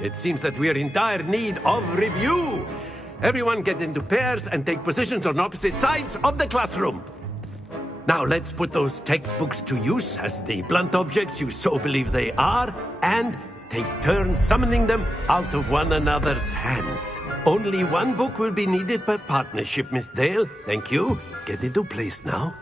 it seems that we are in dire need of review. Everyone get into pairs and take positions on opposite sides of the classroom. Now let's put those textbooks to use as the blunt objects you so believe they are, and take turns summoning them out of one another's hands. Only one book will be needed per partnership, Miss Dale. Thank you. Get into place now.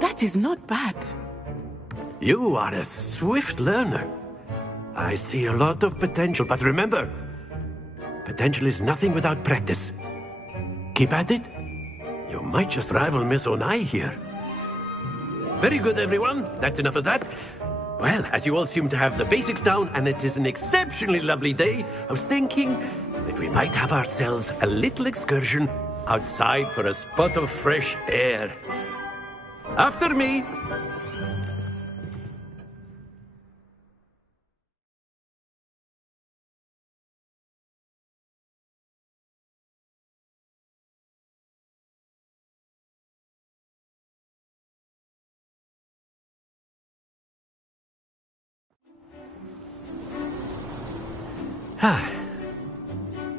That is not bad. You are a swift learner. I see a lot of potential, but remember, potential is nothing without practice. Keep at it. You might just rival Miss Onai here. Very good, everyone. That's enough of that. Well, as you all seem to have the basics down, and it is an exceptionally lovely day, I was thinking that we might have ourselves a little excursion outside for a spot of fresh air. After me.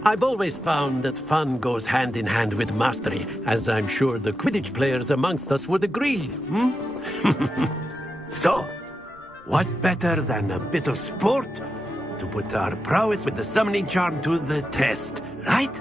I've always found that fun goes hand in hand with mastery, as I'm sure the Quidditch players amongst us would agree, So, what better than a bit of sport to put our prowess with the summoning charm to the test, right?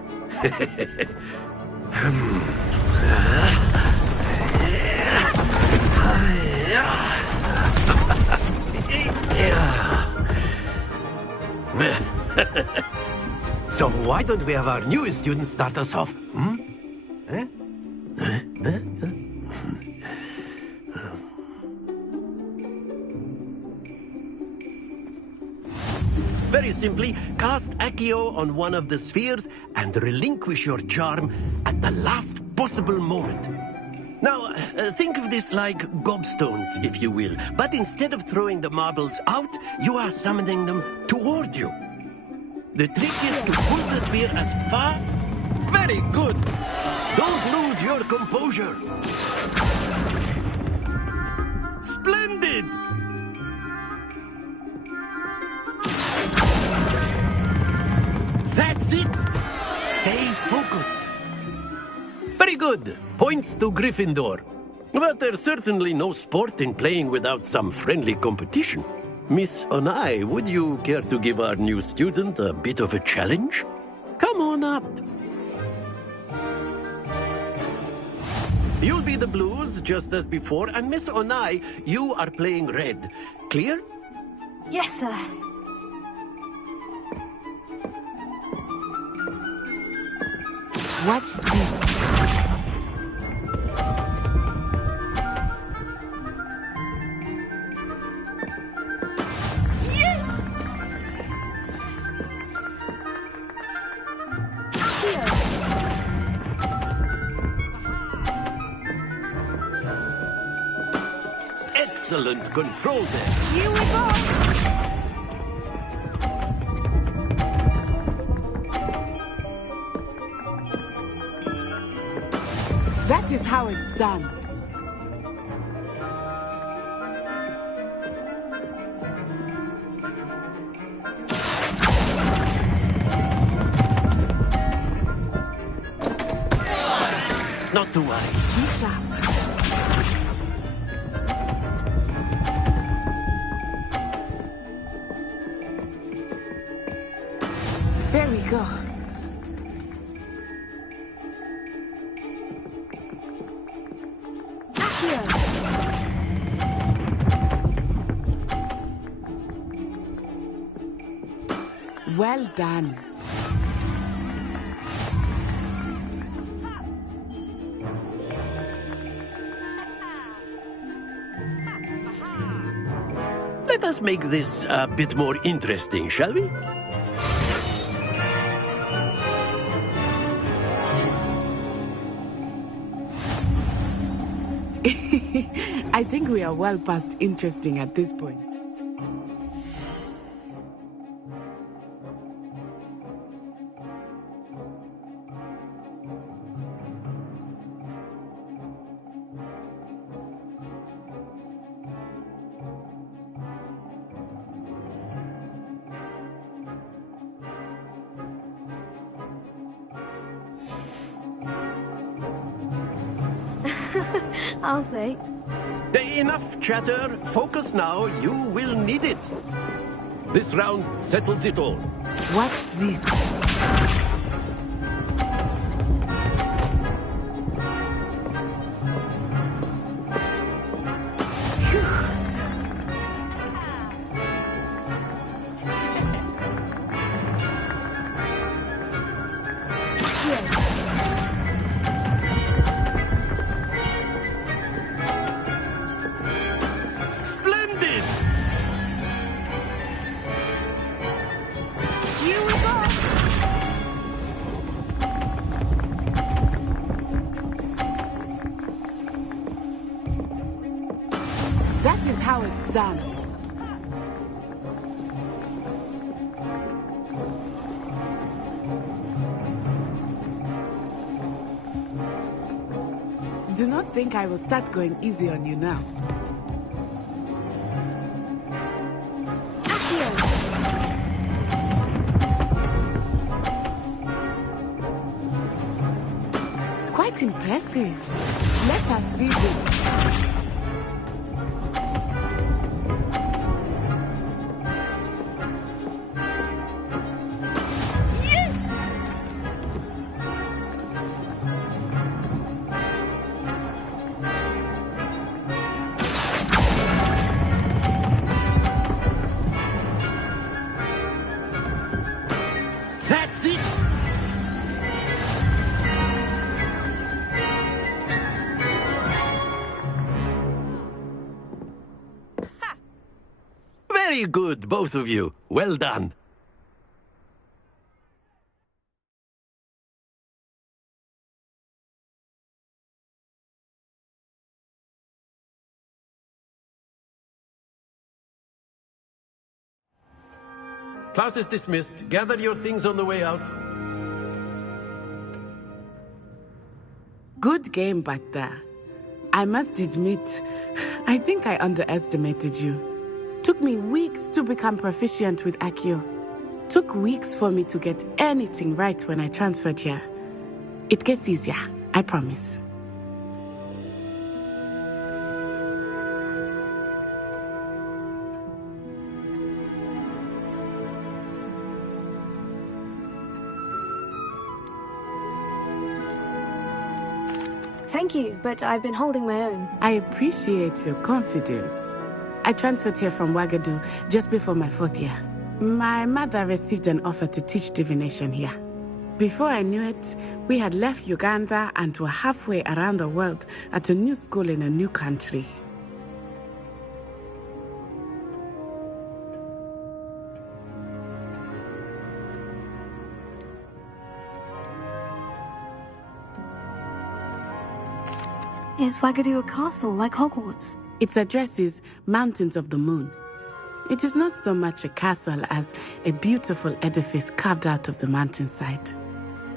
So why don't we have our newest student start us off? Very simply, cast Accio on one of the spheres and relinquish your charm at the last possible moment. Now, think of this like gobstones, if you will. But instead of throwing the marbles out, you are summoning them toward you. The trick is to pull the sphere as far... Very good! Don't lose your composure! Splendid! That's it! Stay focused. Very good. Points to Gryffindor. But there's certainly no sport in playing without some friendly competition. Miss Onai, would you care to give our new student a bit of a challenge? Come on up. You'll be the blues, just as before, and Miss Onai, you are playing red. Clear? Yes, sir. Watch this. Excellent control there. Here we go. That is how it's done. Not to worry. Keep up. There we go. Well done. us make this a bit more interesting, shall we? I think we are well past interesting at this point. I'll say. Enough chatter. Focus now. You will need it. This round settles it all. Watch this. That is how it's done. Do not think I will start going easy on you now. Quite impressive. Let us see this. Very good, both of you. Well done. Class is dismissed. Gather your things on the way out. Good game back there. I must admit, I think I underestimated you. Took me weeks to become proficient with Accio. Took weeks for me to get anything right when I transferred here. It gets easier, I promise. Thank you, but I've been holding my own. I appreciate your confidence. I transferred here from Wagadu just before my 4th year. My mother received an offer to teach divination here. Before I knew it, we had left Uganda and were halfway around the world at a new school in a new country. Is Wagadu a castle like Hogwarts? Its address is Mountains of the Moon. It is not so much a castle as a beautiful edifice carved out of the mountainside.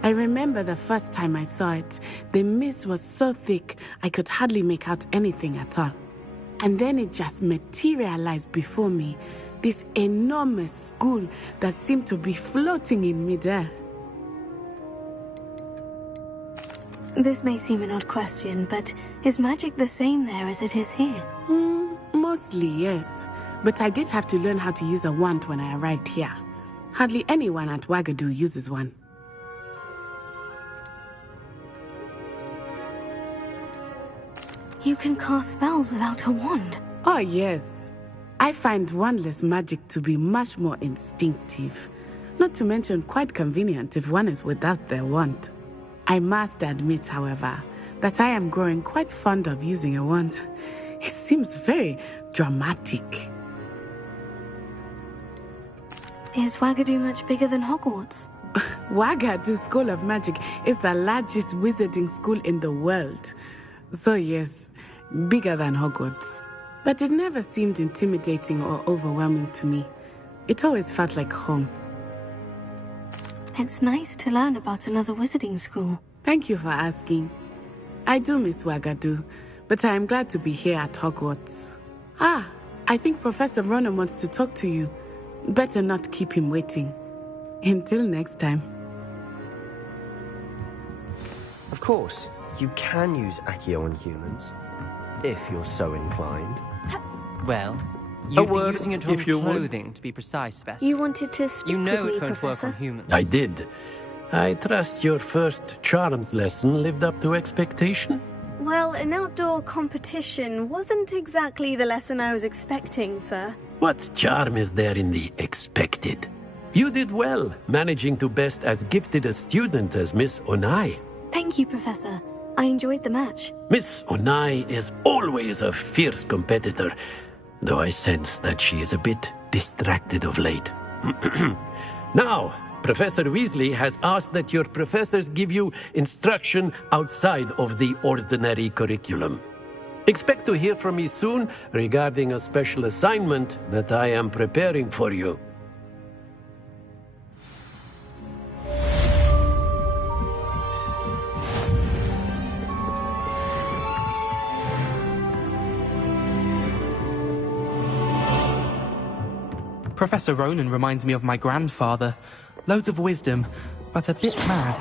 I remember the first time I saw it, the mist was so thick I could hardly make out anything at all. And then it just materialized before me, this enormous school that seemed to be floating in midair. This may seem an odd question, but is magic the same there as it is here? Mostly, yes. But I did have to learn how to use a wand when I arrived here. Hardly anyone at Wagadu uses one. You can cast spells without a wand? Oh, yes. I find wandless magic to be much more instinctive. Not to mention quite convenient if one is without their wand. I must admit, however, that I am growing quite fond of using a wand. It seems very dramatic. Is Wagadu much bigger than Hogwarts? Wagadu School of Magic is the largest wizarding school in the world. So yes, bigger than Hogwarts. But it never seemed intimidating or overwhelming to me. It always felt like home. It's nice to learn about another wizarding school. Thank you for asking. I do miss Wagadu, but I am glad to be here at Hogwarts. Ah, I think Professor Ronan wants to talk to you. Better not keep him waiting. Until next time. Of course, you can use Accio on humans, if you're so inclined. Well, you'd be using it on clothing, to be precise, Sebastian. You wanted to speak You know with it me, won't Professor? work on humans. I did. I trust your first charms lesson lived up to expectation? Well, an outdoor competition wasn't exactly the lesson I was expecting, sir. What charm is there in the expected? You did well, managing to best as gifted a student as Miss Onai. Thank you, Professor. I enjoyed the match. Miss Onai is always a fierce competitor, though I sense that she is a bit distracted of late. Now, Professor Weasley has asked that your professors give you instruction outside of the ordinary curriculum. Expect to hear from me soon regarding a special assignment that I am preparing for you. Professor Ronan reminds me of my grandfather. Loads of wisdom, but a bit mad.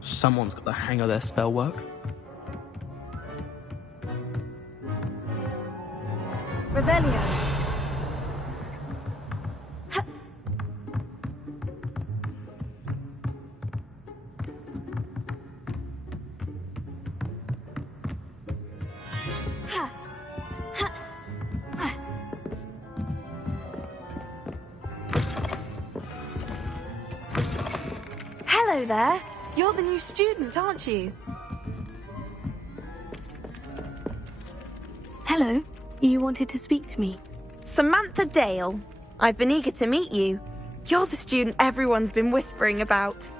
Someone's got the hang of their spell work. Revelio. Hello there. You're the new student, aren't you? Hello. You wanted to speak to me? Samantha Dale. I've been eager to meet you. You're the student everyone's been whispering about.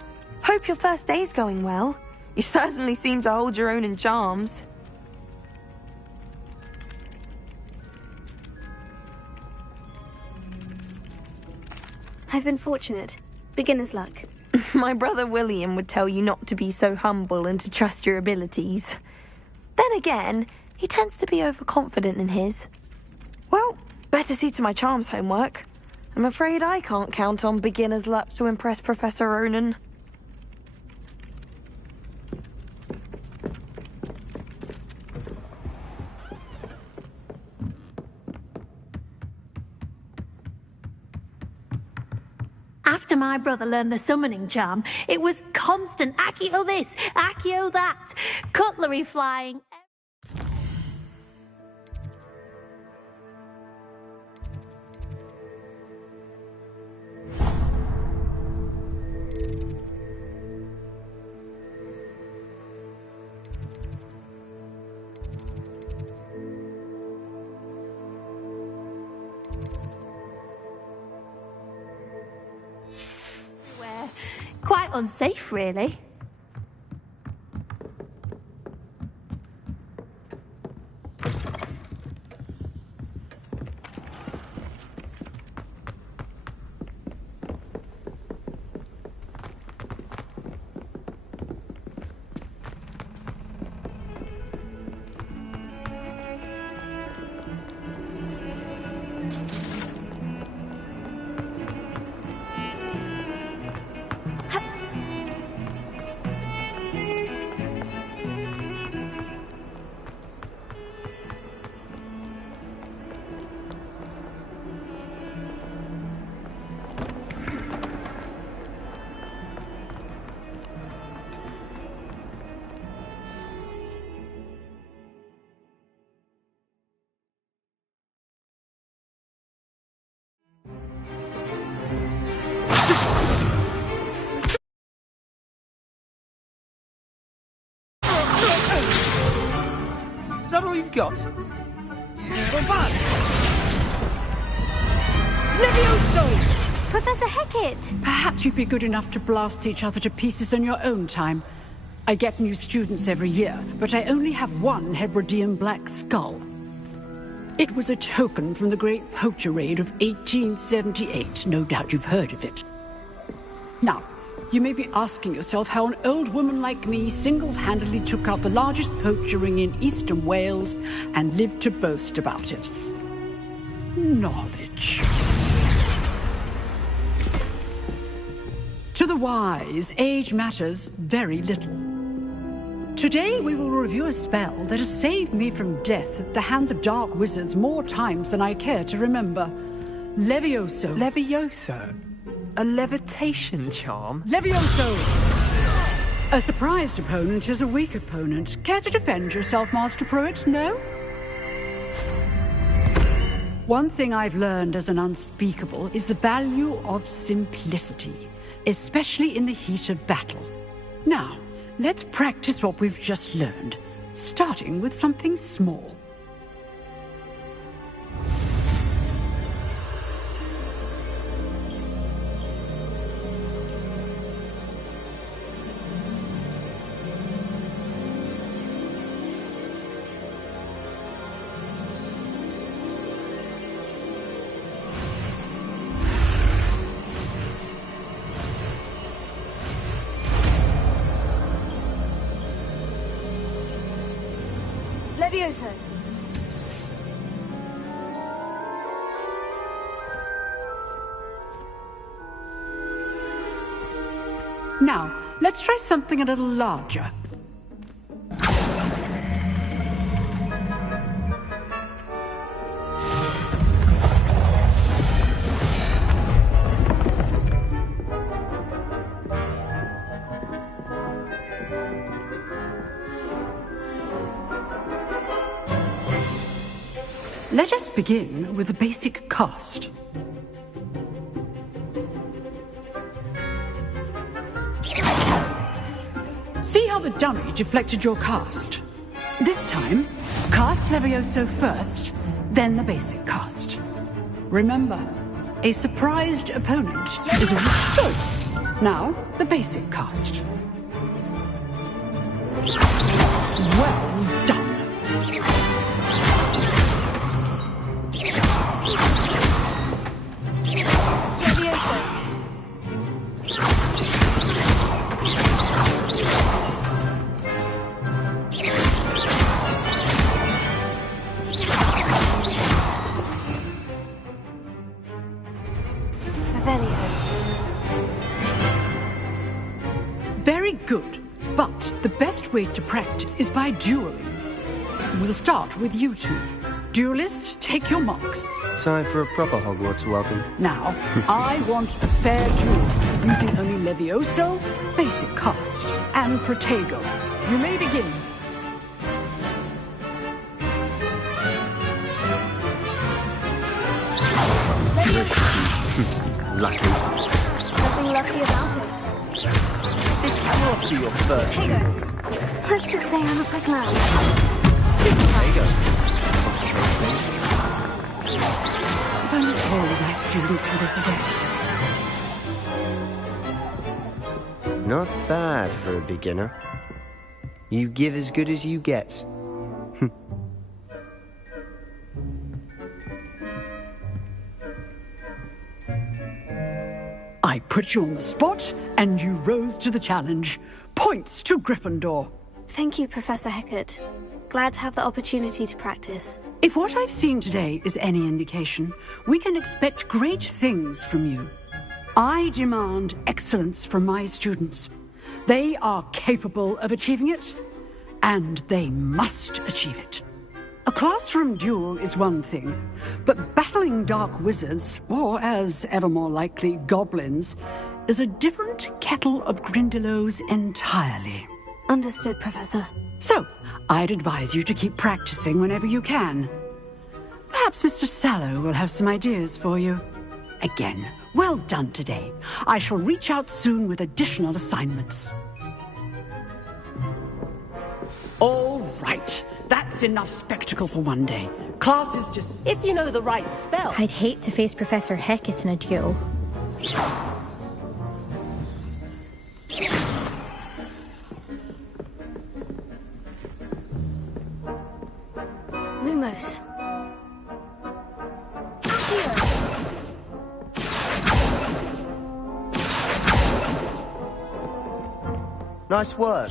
Hope your first day's going well. You certainly seem to hold your own in charms. I've been fortunate. Beginner's luck. My brother William would tell you not to be so humble and to trust your abilities. Then again, he tends to be overconfident in his. Well, better see to my charms homework. I'm afraid I can't count on beginner's luck to impress Professor Ronan. After my brother learned the summoning charm, it was constant Accio this, Accio that, cutlery flying. Quite unsafe, really. that all you've got? Levioso! Professor Hecat! Perhaps you'd be good enough to blast each other to pieces in your own time. I get new students every year, but I only have one Hebridean black skull. It was a token from the Great Poacher Raid of 1878. No doubt you've heard of it. Now, you may be asking yourself how an old woman like me single-handedly took out the largest poacher ring in eastern Wales and lived to boast about it. Knowledge. To the wise, age matters very little. Today we will review a spell that has saved me from death at the hands of dark wizards more times than I care to remember. Levioso. Levioso? A levitation charm? Levioso! A surprised opponent is a weak opponent. Care to defend yourself, Master Pruitt? No? One thing I've learned as an unspeakable is the value of simplicity, especially in the heat of battle. Now, let's practice what we've just learned, starting with something small. Levioso. Now, let's try something a little larger. Let us begin with the basic cast. See how the dummy deflected your cast? This time, cast Levioso first, then the basic cast. Remember, a surprised opponent is a weak. Now, the basic cast. Well done. Very good, but the best way to practice is by dueling. We'll start with you two. Duelists, take your marks. Time for a proper Hogwarts welcome. Now, I want a fair duel, using only Levioso, basic cast, and Protego. You may begin. Lucky. Nothing lucky about it. This can't be your first duel. Let's just say I'm a quick man. Protego. If only all my students for this event. Not bad for a beginner. You give as good as you get. I put you on the spot, and you rose to the challenge. Points to Gryffindor. Thank you, Professor Hecat. Glad to have the opportunity to practice. If what I've seen today is any indication, we can expect great things from you. I demand excellence from my students. They are capable of achieving it, and they must achieve it. A classroom duel is one thing, but battling dark wizards, or as ever more likely, goblins, is a different kettle of Grindylows entirely. Understood, Professor. So, I'd advise you to keep practicing whenever you can. Perhaps Mr. Sallow will have some ideas for you. Again, well done today. I shall reach out soon with additional assignments. All right, that's That's enough spectacle for one day. Class is just... If you know the right spell. I'd hate to face Professor Hecat in a duel. Lumos. Nice work.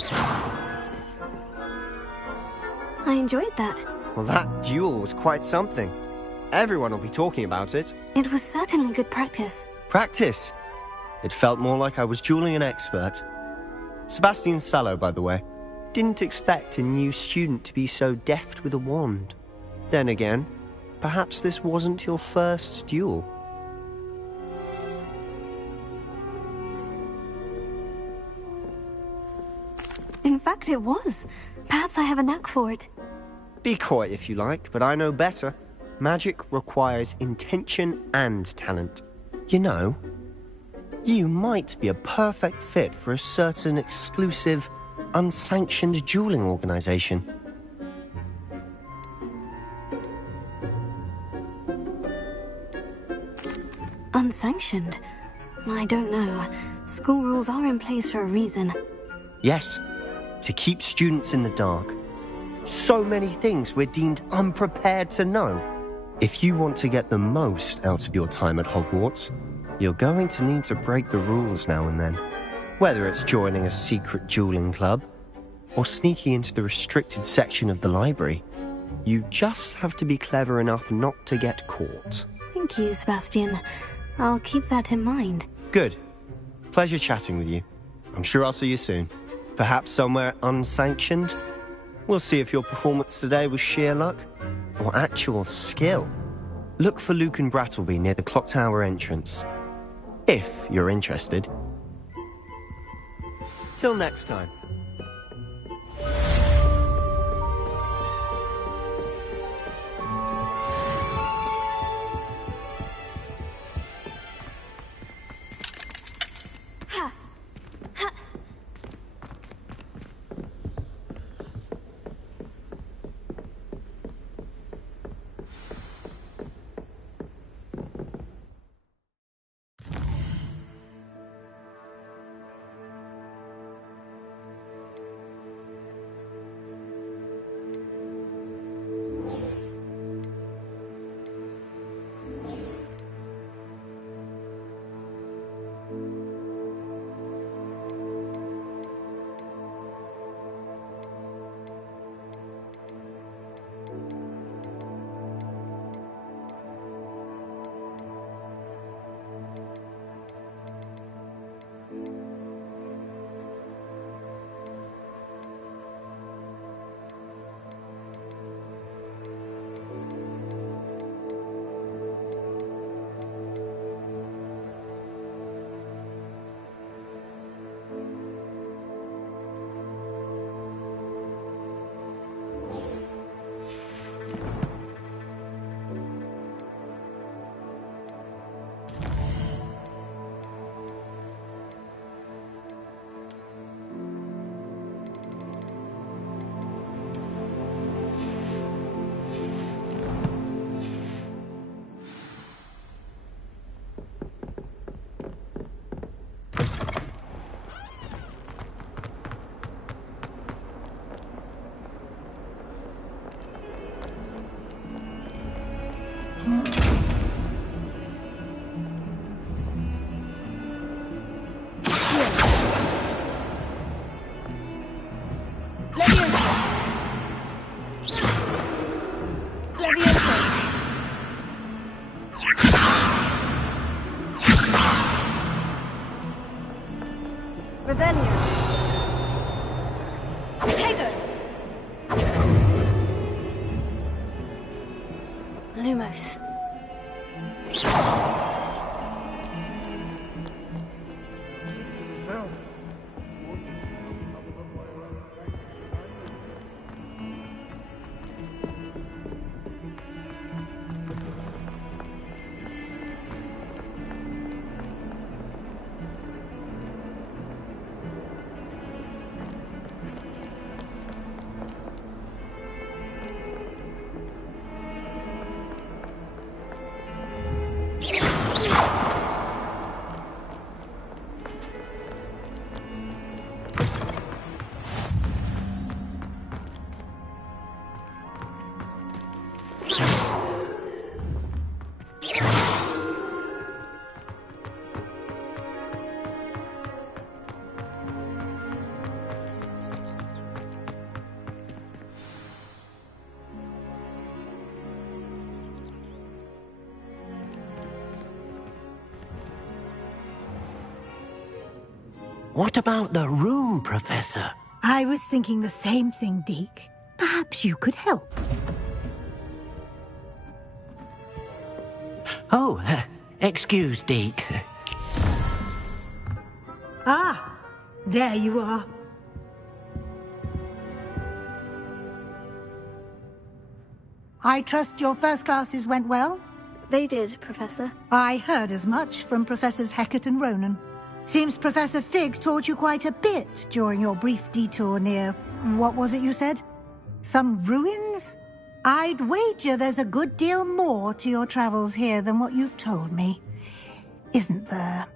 I enjoyed that. Well, that duel was quite something. Everyone will be talking about it. It was certainly good practice. Practice? It felt more like I was dueling an expert. Sebastian Sallow, by the way. Didn't expect a new student to be so deft with a wand. Then again, perhaps this wasn't your first duel. In fact, it was. Perhaps I have a knack for it. Be coy if you like, but I know better. Magic requires intention and talent. You know, you might be a perfect fit for a certain exclusive, unsanctioned dueling organization. Unsanctioned? I don't know. School rules are in place for a reason. Yes, to keep students in the dark. So many things we're deemed unprepared to know. If you want to get the most out of your time at Hogwarts, you're going to need to break the rules now and then. Whether it's joining a secret dueling club, or sneaking into the restricted section of the library, you just have to be clever enough not to get caught. Thank you, Sebastian. I'll keep that in mind. Good. Pleasure chatting with you. I'm sure I'll see you soon. Perhaps somewhere unsanctioned? We'll see if your performance today was sheer luck or actual skill. Look for Luke and Brattleby near the clock tower entrance, if you're interested. Till next time. Lumos. What about the room, Professor? I was thinking the same thing, Deke. Perhaps you could help. Oh, excuse, Deke. Ah, there you are. I trust your first classes went well? They did, Professor. I heard as much from Professors Hecat and Ronan. Seems Professor Fig taught you quite a bit during your brief detour near... what was it you said? Some ruins? I'd wager there's a good deal more to your travels here than what you've told me. Isn't there?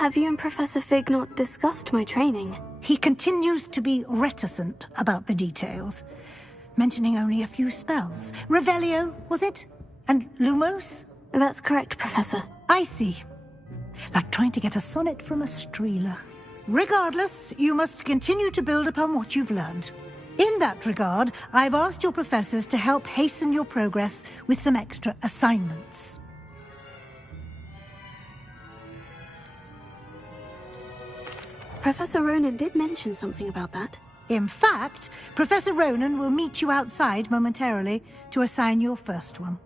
Have you and Professor Fig not discussed my training? He continues to be reticent about the details, mentioning only a few spells. Revelio, was it? And Lumos? That's correct, Professor. I see. Like trying to get a sonnet from a streeler. Regardless, you must continue to build upon what you've learned. In that regard, I've asked your professors to help hasten your progress with some extra assignments. Professor Ronan did mention something about that. In fact, Professor Ronan will meet you outside momentarily to assign your first one.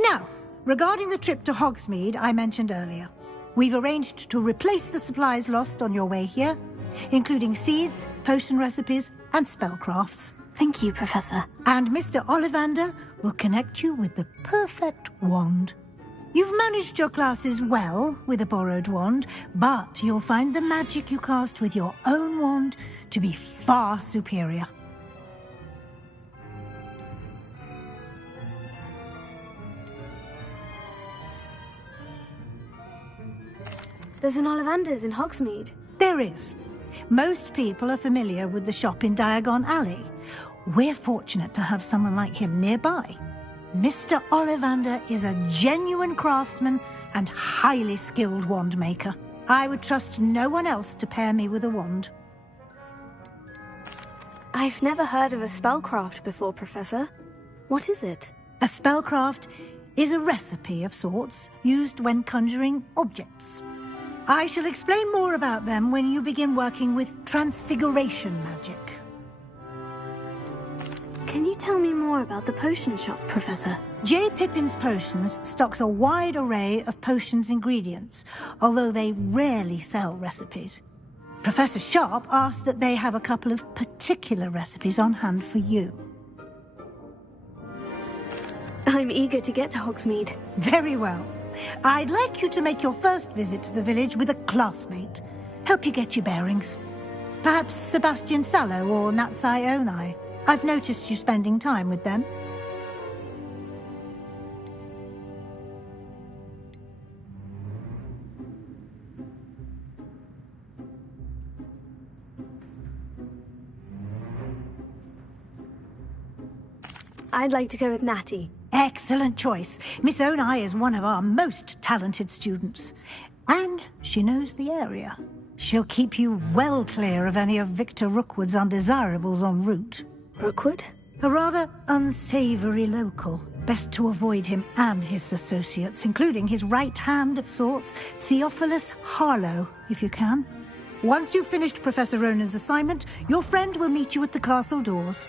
Now, regarding the trip to Hogsmeade I mentioned earlier, we've arranged to replace the supplies lost on your way here, including seeds, potion recipes, and spellcrafts. Thank you, Professor. And Mr. Ollivander will connect you with the perfect wand. You've managed your classes well with a borrowed wand, but you'll find the magic you cast with your own wand to be far superior. There's an Ollivander's in Hogsmeade. There is. Most people are familiar with the shop in Diagon Alley. We're fortunate to have someone like him nearby. Mr. Ollivander is a genuine craftsman and highly skilled wand maker. I would trust no one else to pair me with a wand. I've never heard of a spellcraft before, Professor. What is it? A spellcraft is a recipe of sorts used when conjuring objects. I shall explain more about them when you begin working with transfiguration magic. Can you tell me more about the potion shop, Professor? J. Pippin's Potions stocks a wide array of potions ingredients, although they rarely sell recipes. Professor Sharp asked that they have a couple of particular recipes on hand for you. I'm eager to get to Hogsmeade. Very well. I'd like you to make your first visit to the village with a classmate. Help you get your bearings. Perhaps Sebastian Sallow or Natsai Onai. I've noticed you spending time with them. I'd like to go with Natty. Excellent choice. Miss Onai is one of our most talented students. And she knows the area. She'll keep you well clear of any of Victor Rookwood's undesirables en route. Rookwood? A rather unsavory local. Best to avoid him and his associates, including his right hand of sorts, Theophilus Harlow, if you can. Once you've finished Professor Ronan's assignment, your friend will meet you at the castle doors.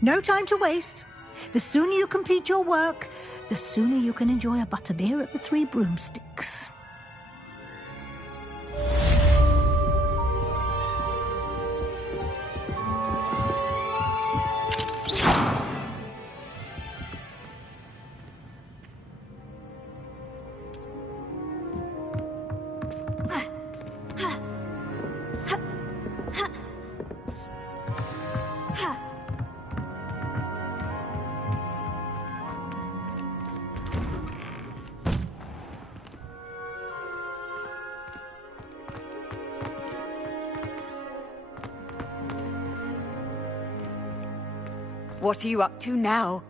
No time to waste. The sooner you complete your work, the sooner you can enjoy a butterbeer at the Three Broomsticks. What are you up to now?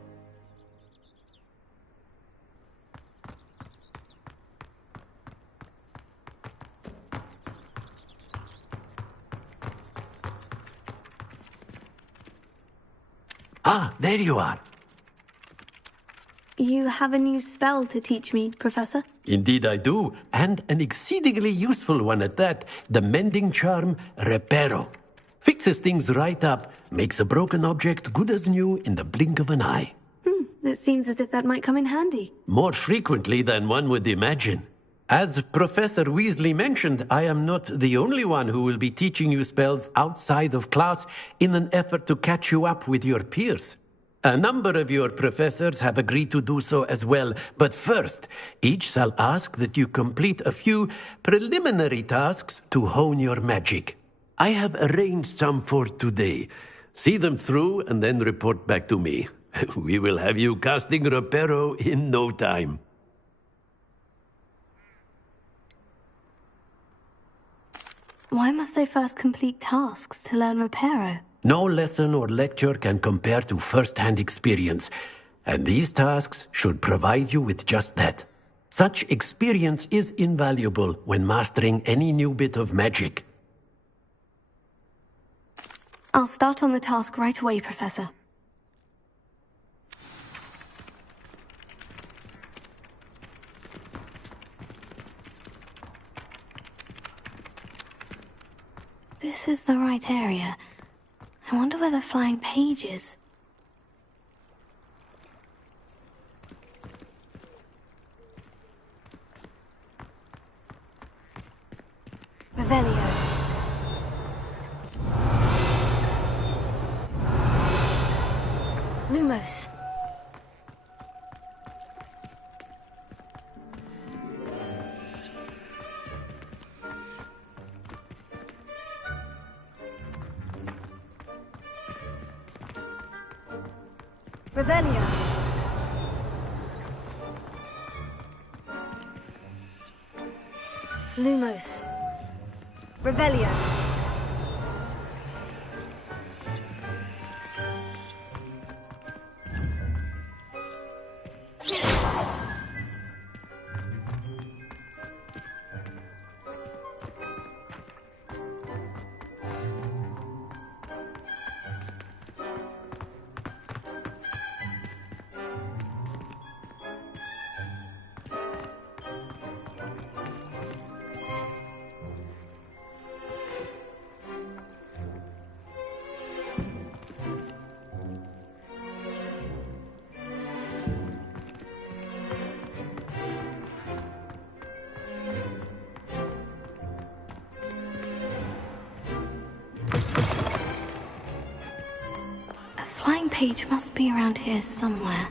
Ah, there you are. You have a new spell to teach me, Professor? Indeed I do, and an exceedingly useful one at that. The mending charm, Reparo. Fixes things right up, makes a broken object good as new in the blink of an eye. It seems as if that might come in handy. More frequently than one would imagine. As Professor Weasley mentioned, I am not the only one who will be teaching you spells outside of class in an effort to catch you up with your peers. A number of your professors have agreed to do so as well, but first, each shall ask that you complete a few preliminary tasks to hone your magic. I have arranged some for today. See them through and then report back to me. We will have you casting Reparo in no time. Why must I first complete tasks to learn Reparo? No lesson or lecture can compare to first-hand experience, and these tasks should provide you with just that. Such experience is invaluable when mastering any new bit of magic. I'll start on the task right away, Professor. This is the right area. I wonder where the flying page is. Revelio. Lumos. Revelio. Lumos. Revelio. Flying page must be around here somewhere.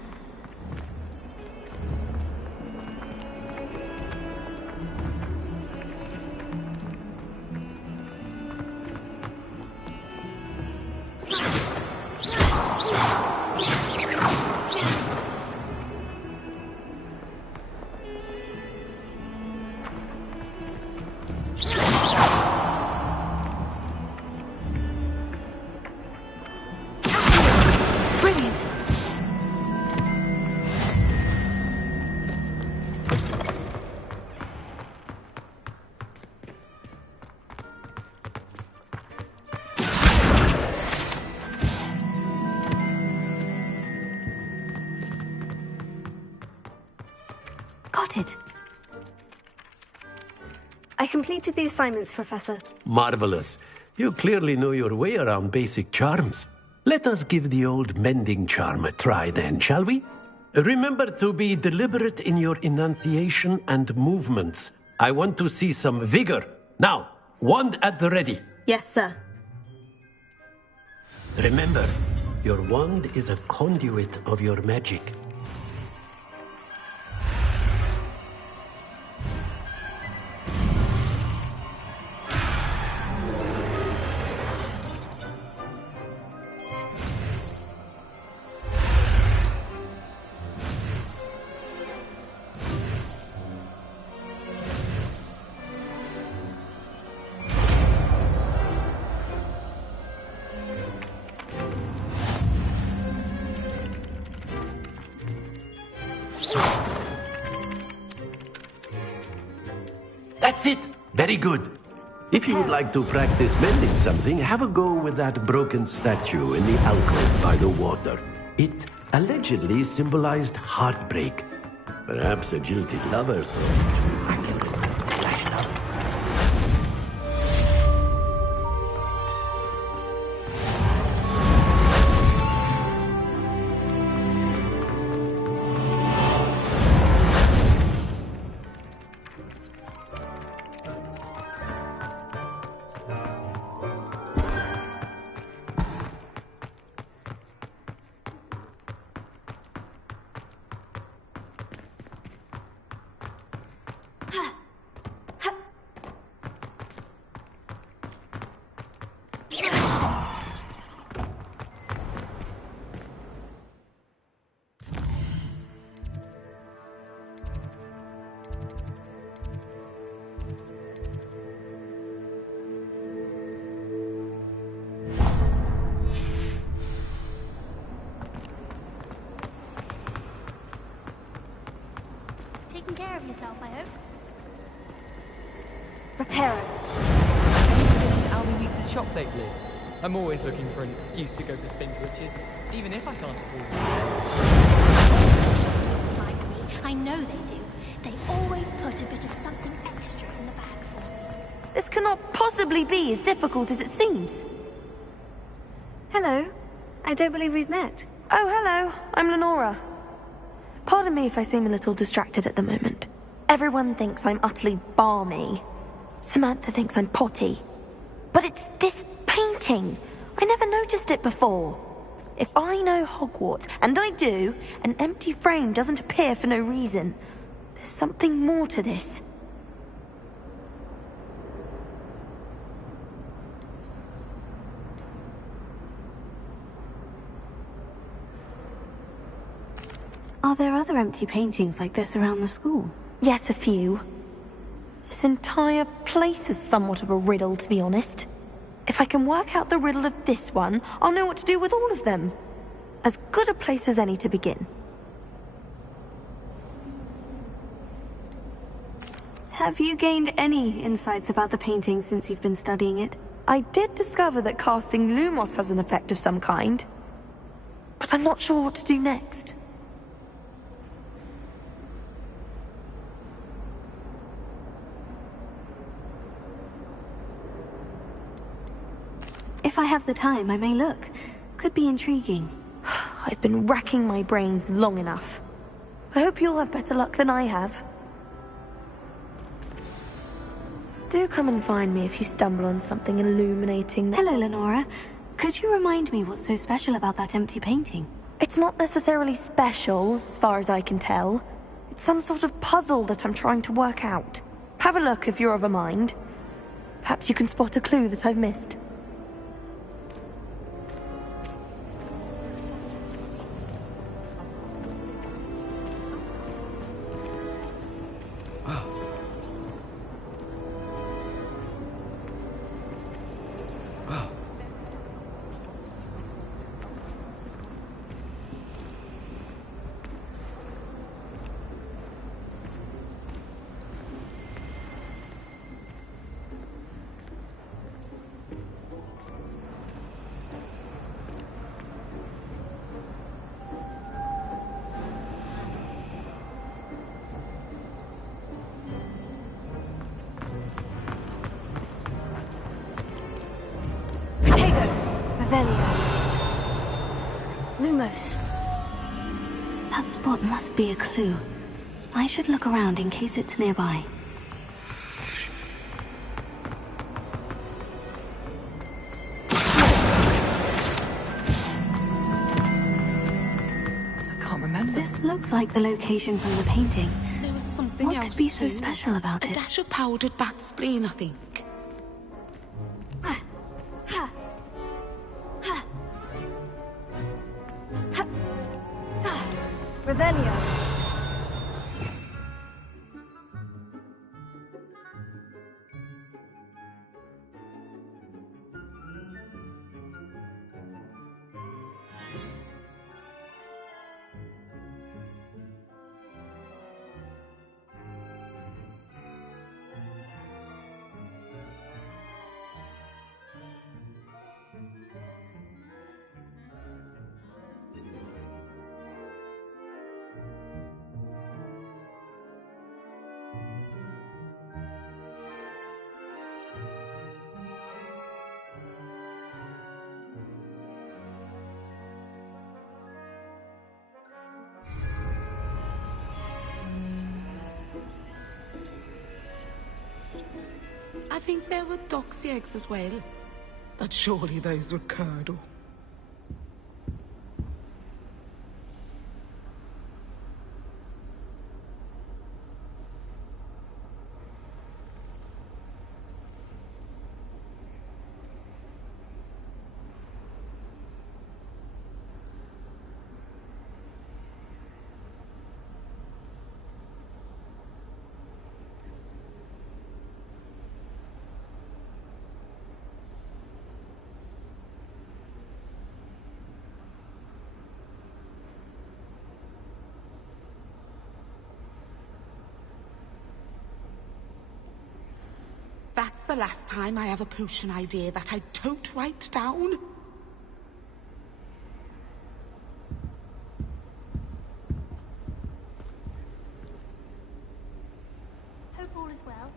Got it. I completed the assignments, Professor. Marvelous. You clearly know your way around basic charms. Let us give the old mending charm a try then, shall we? Remember to be deliberate in your enunciation and movements. I want to see some vigor. Now, wand at the ready. Yes, sir. Remember, your wand is a conduit of your magic. That's it! Very good. If you would like to practice mending something, have a go with that broken statue in the alcove by the water. It allegedly symbolized heartbreak. Perhaps a jilted lover thought I can flash love. Taking care of yourself, I hope. Prepare it. Have you been to Albie Weeks' shop lately? I'm always looking for an excuse to go to Spinkwitches, even if I can't afford it. It's like me. I know they do. They always put a bit of something extra in the bag for me. This cannot possibly be as difficult as it seems. Hello. I don't believe we've met. Oh, hello. I'm Lenora. Pardon me if I seem a little distracted at the moment. Everyone thinks I'm utterly balmy. Samantha thinks I'm potty. But it's this painting. I never noticed it before. If I know Hogwarts, and I do, an empty frame doesn't appear for no reason. There's something more to this. Are there other empty paintings like this around the school? Yes, a few. This entire place is somewhat of a riddle, to be honest. If I can work out the riddle of this one, I'll know what to do with all of them. As good a place as any to begin. Have you gained any insights about the painting since you've been studying it? I did discover that casting Lumos has an effect of some kind. But I'm not sure what to do next. If I have the time, I may look. Could be intriguing. I've been racking my brains long enough. I hope you'll have better luck than I have. Do come and find me if you stumble on something illuminating. Hello, Lenora. Could you remind me what's so special about that empty painting? It's not necessarily special, as far as I can tell. It's some sort of puzzle that I'm trying to work out. Have a look if you're of a mind. Perhaps you can spot a clue that I've missed. Lumos. That spot must be a clue. I should look around in case it's nearby. I can't remember. This looks like the location from the painting. There was something What else could be so too. special about A it? dash of powdered bat spleen, I think. Revelio. think there were duck's eggs as well. But surely those were curdle. That's the last time I have a potion idea that I don't write down. Hope all is well.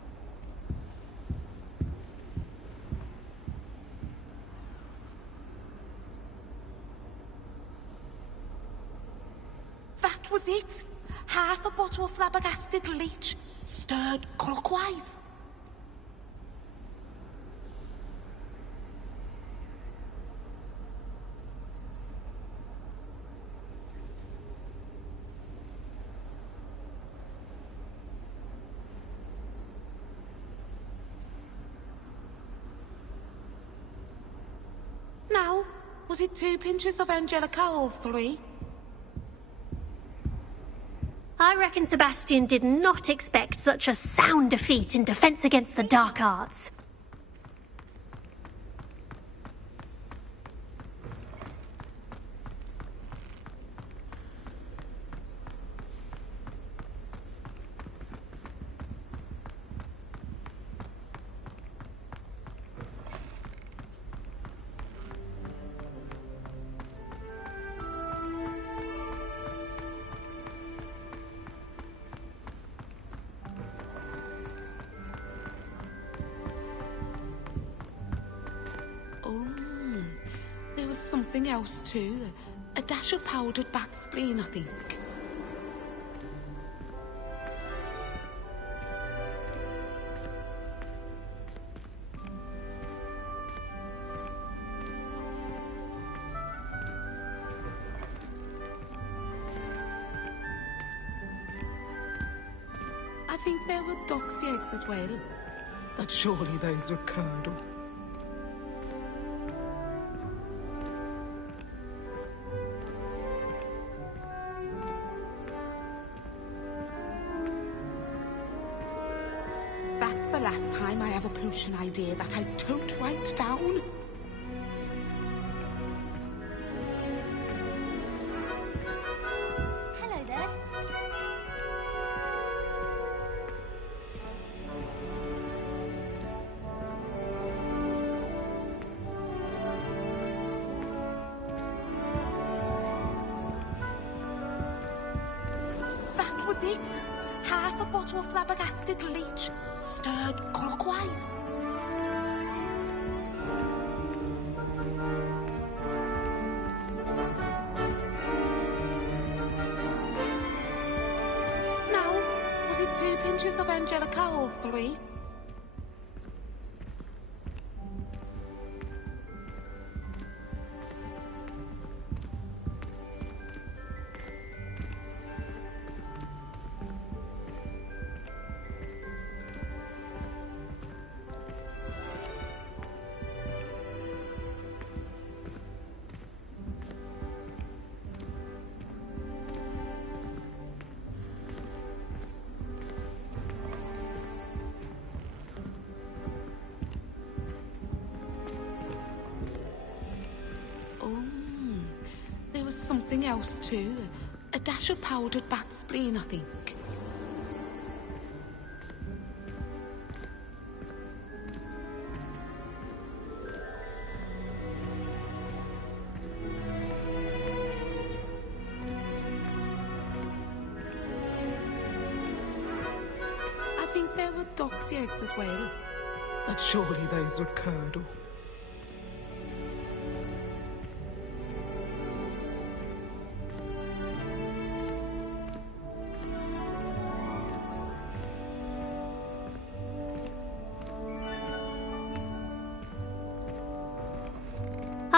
That was it. Half a bottle of flabbergasted leech, stirred clockwise. Now, was it 2 pinches of Angelica or 3? I reckon Sebastian did not expect such a sound defeat in defense against the dark arts. There was something else too. A dash of powdered bat spleen, I think. I think there were duck's eggs as well. But surely those were curdle. That's the last time I have a potion idea that I don't write down. Hello there. That was it. Half a bottle of flabbergasted leech, stirred clockwise. Now, was it 2 pinches of Angelica or 3? There was something else too. A dash of powdered bat spleen, I think. I think there were duck's eggs as well. But surely those were curdle.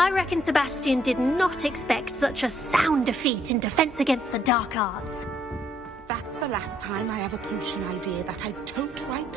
I reckon Sebastian did not expect such a sound defeat in defense against the dark arts. That's the last time I have a potion idea that I don't write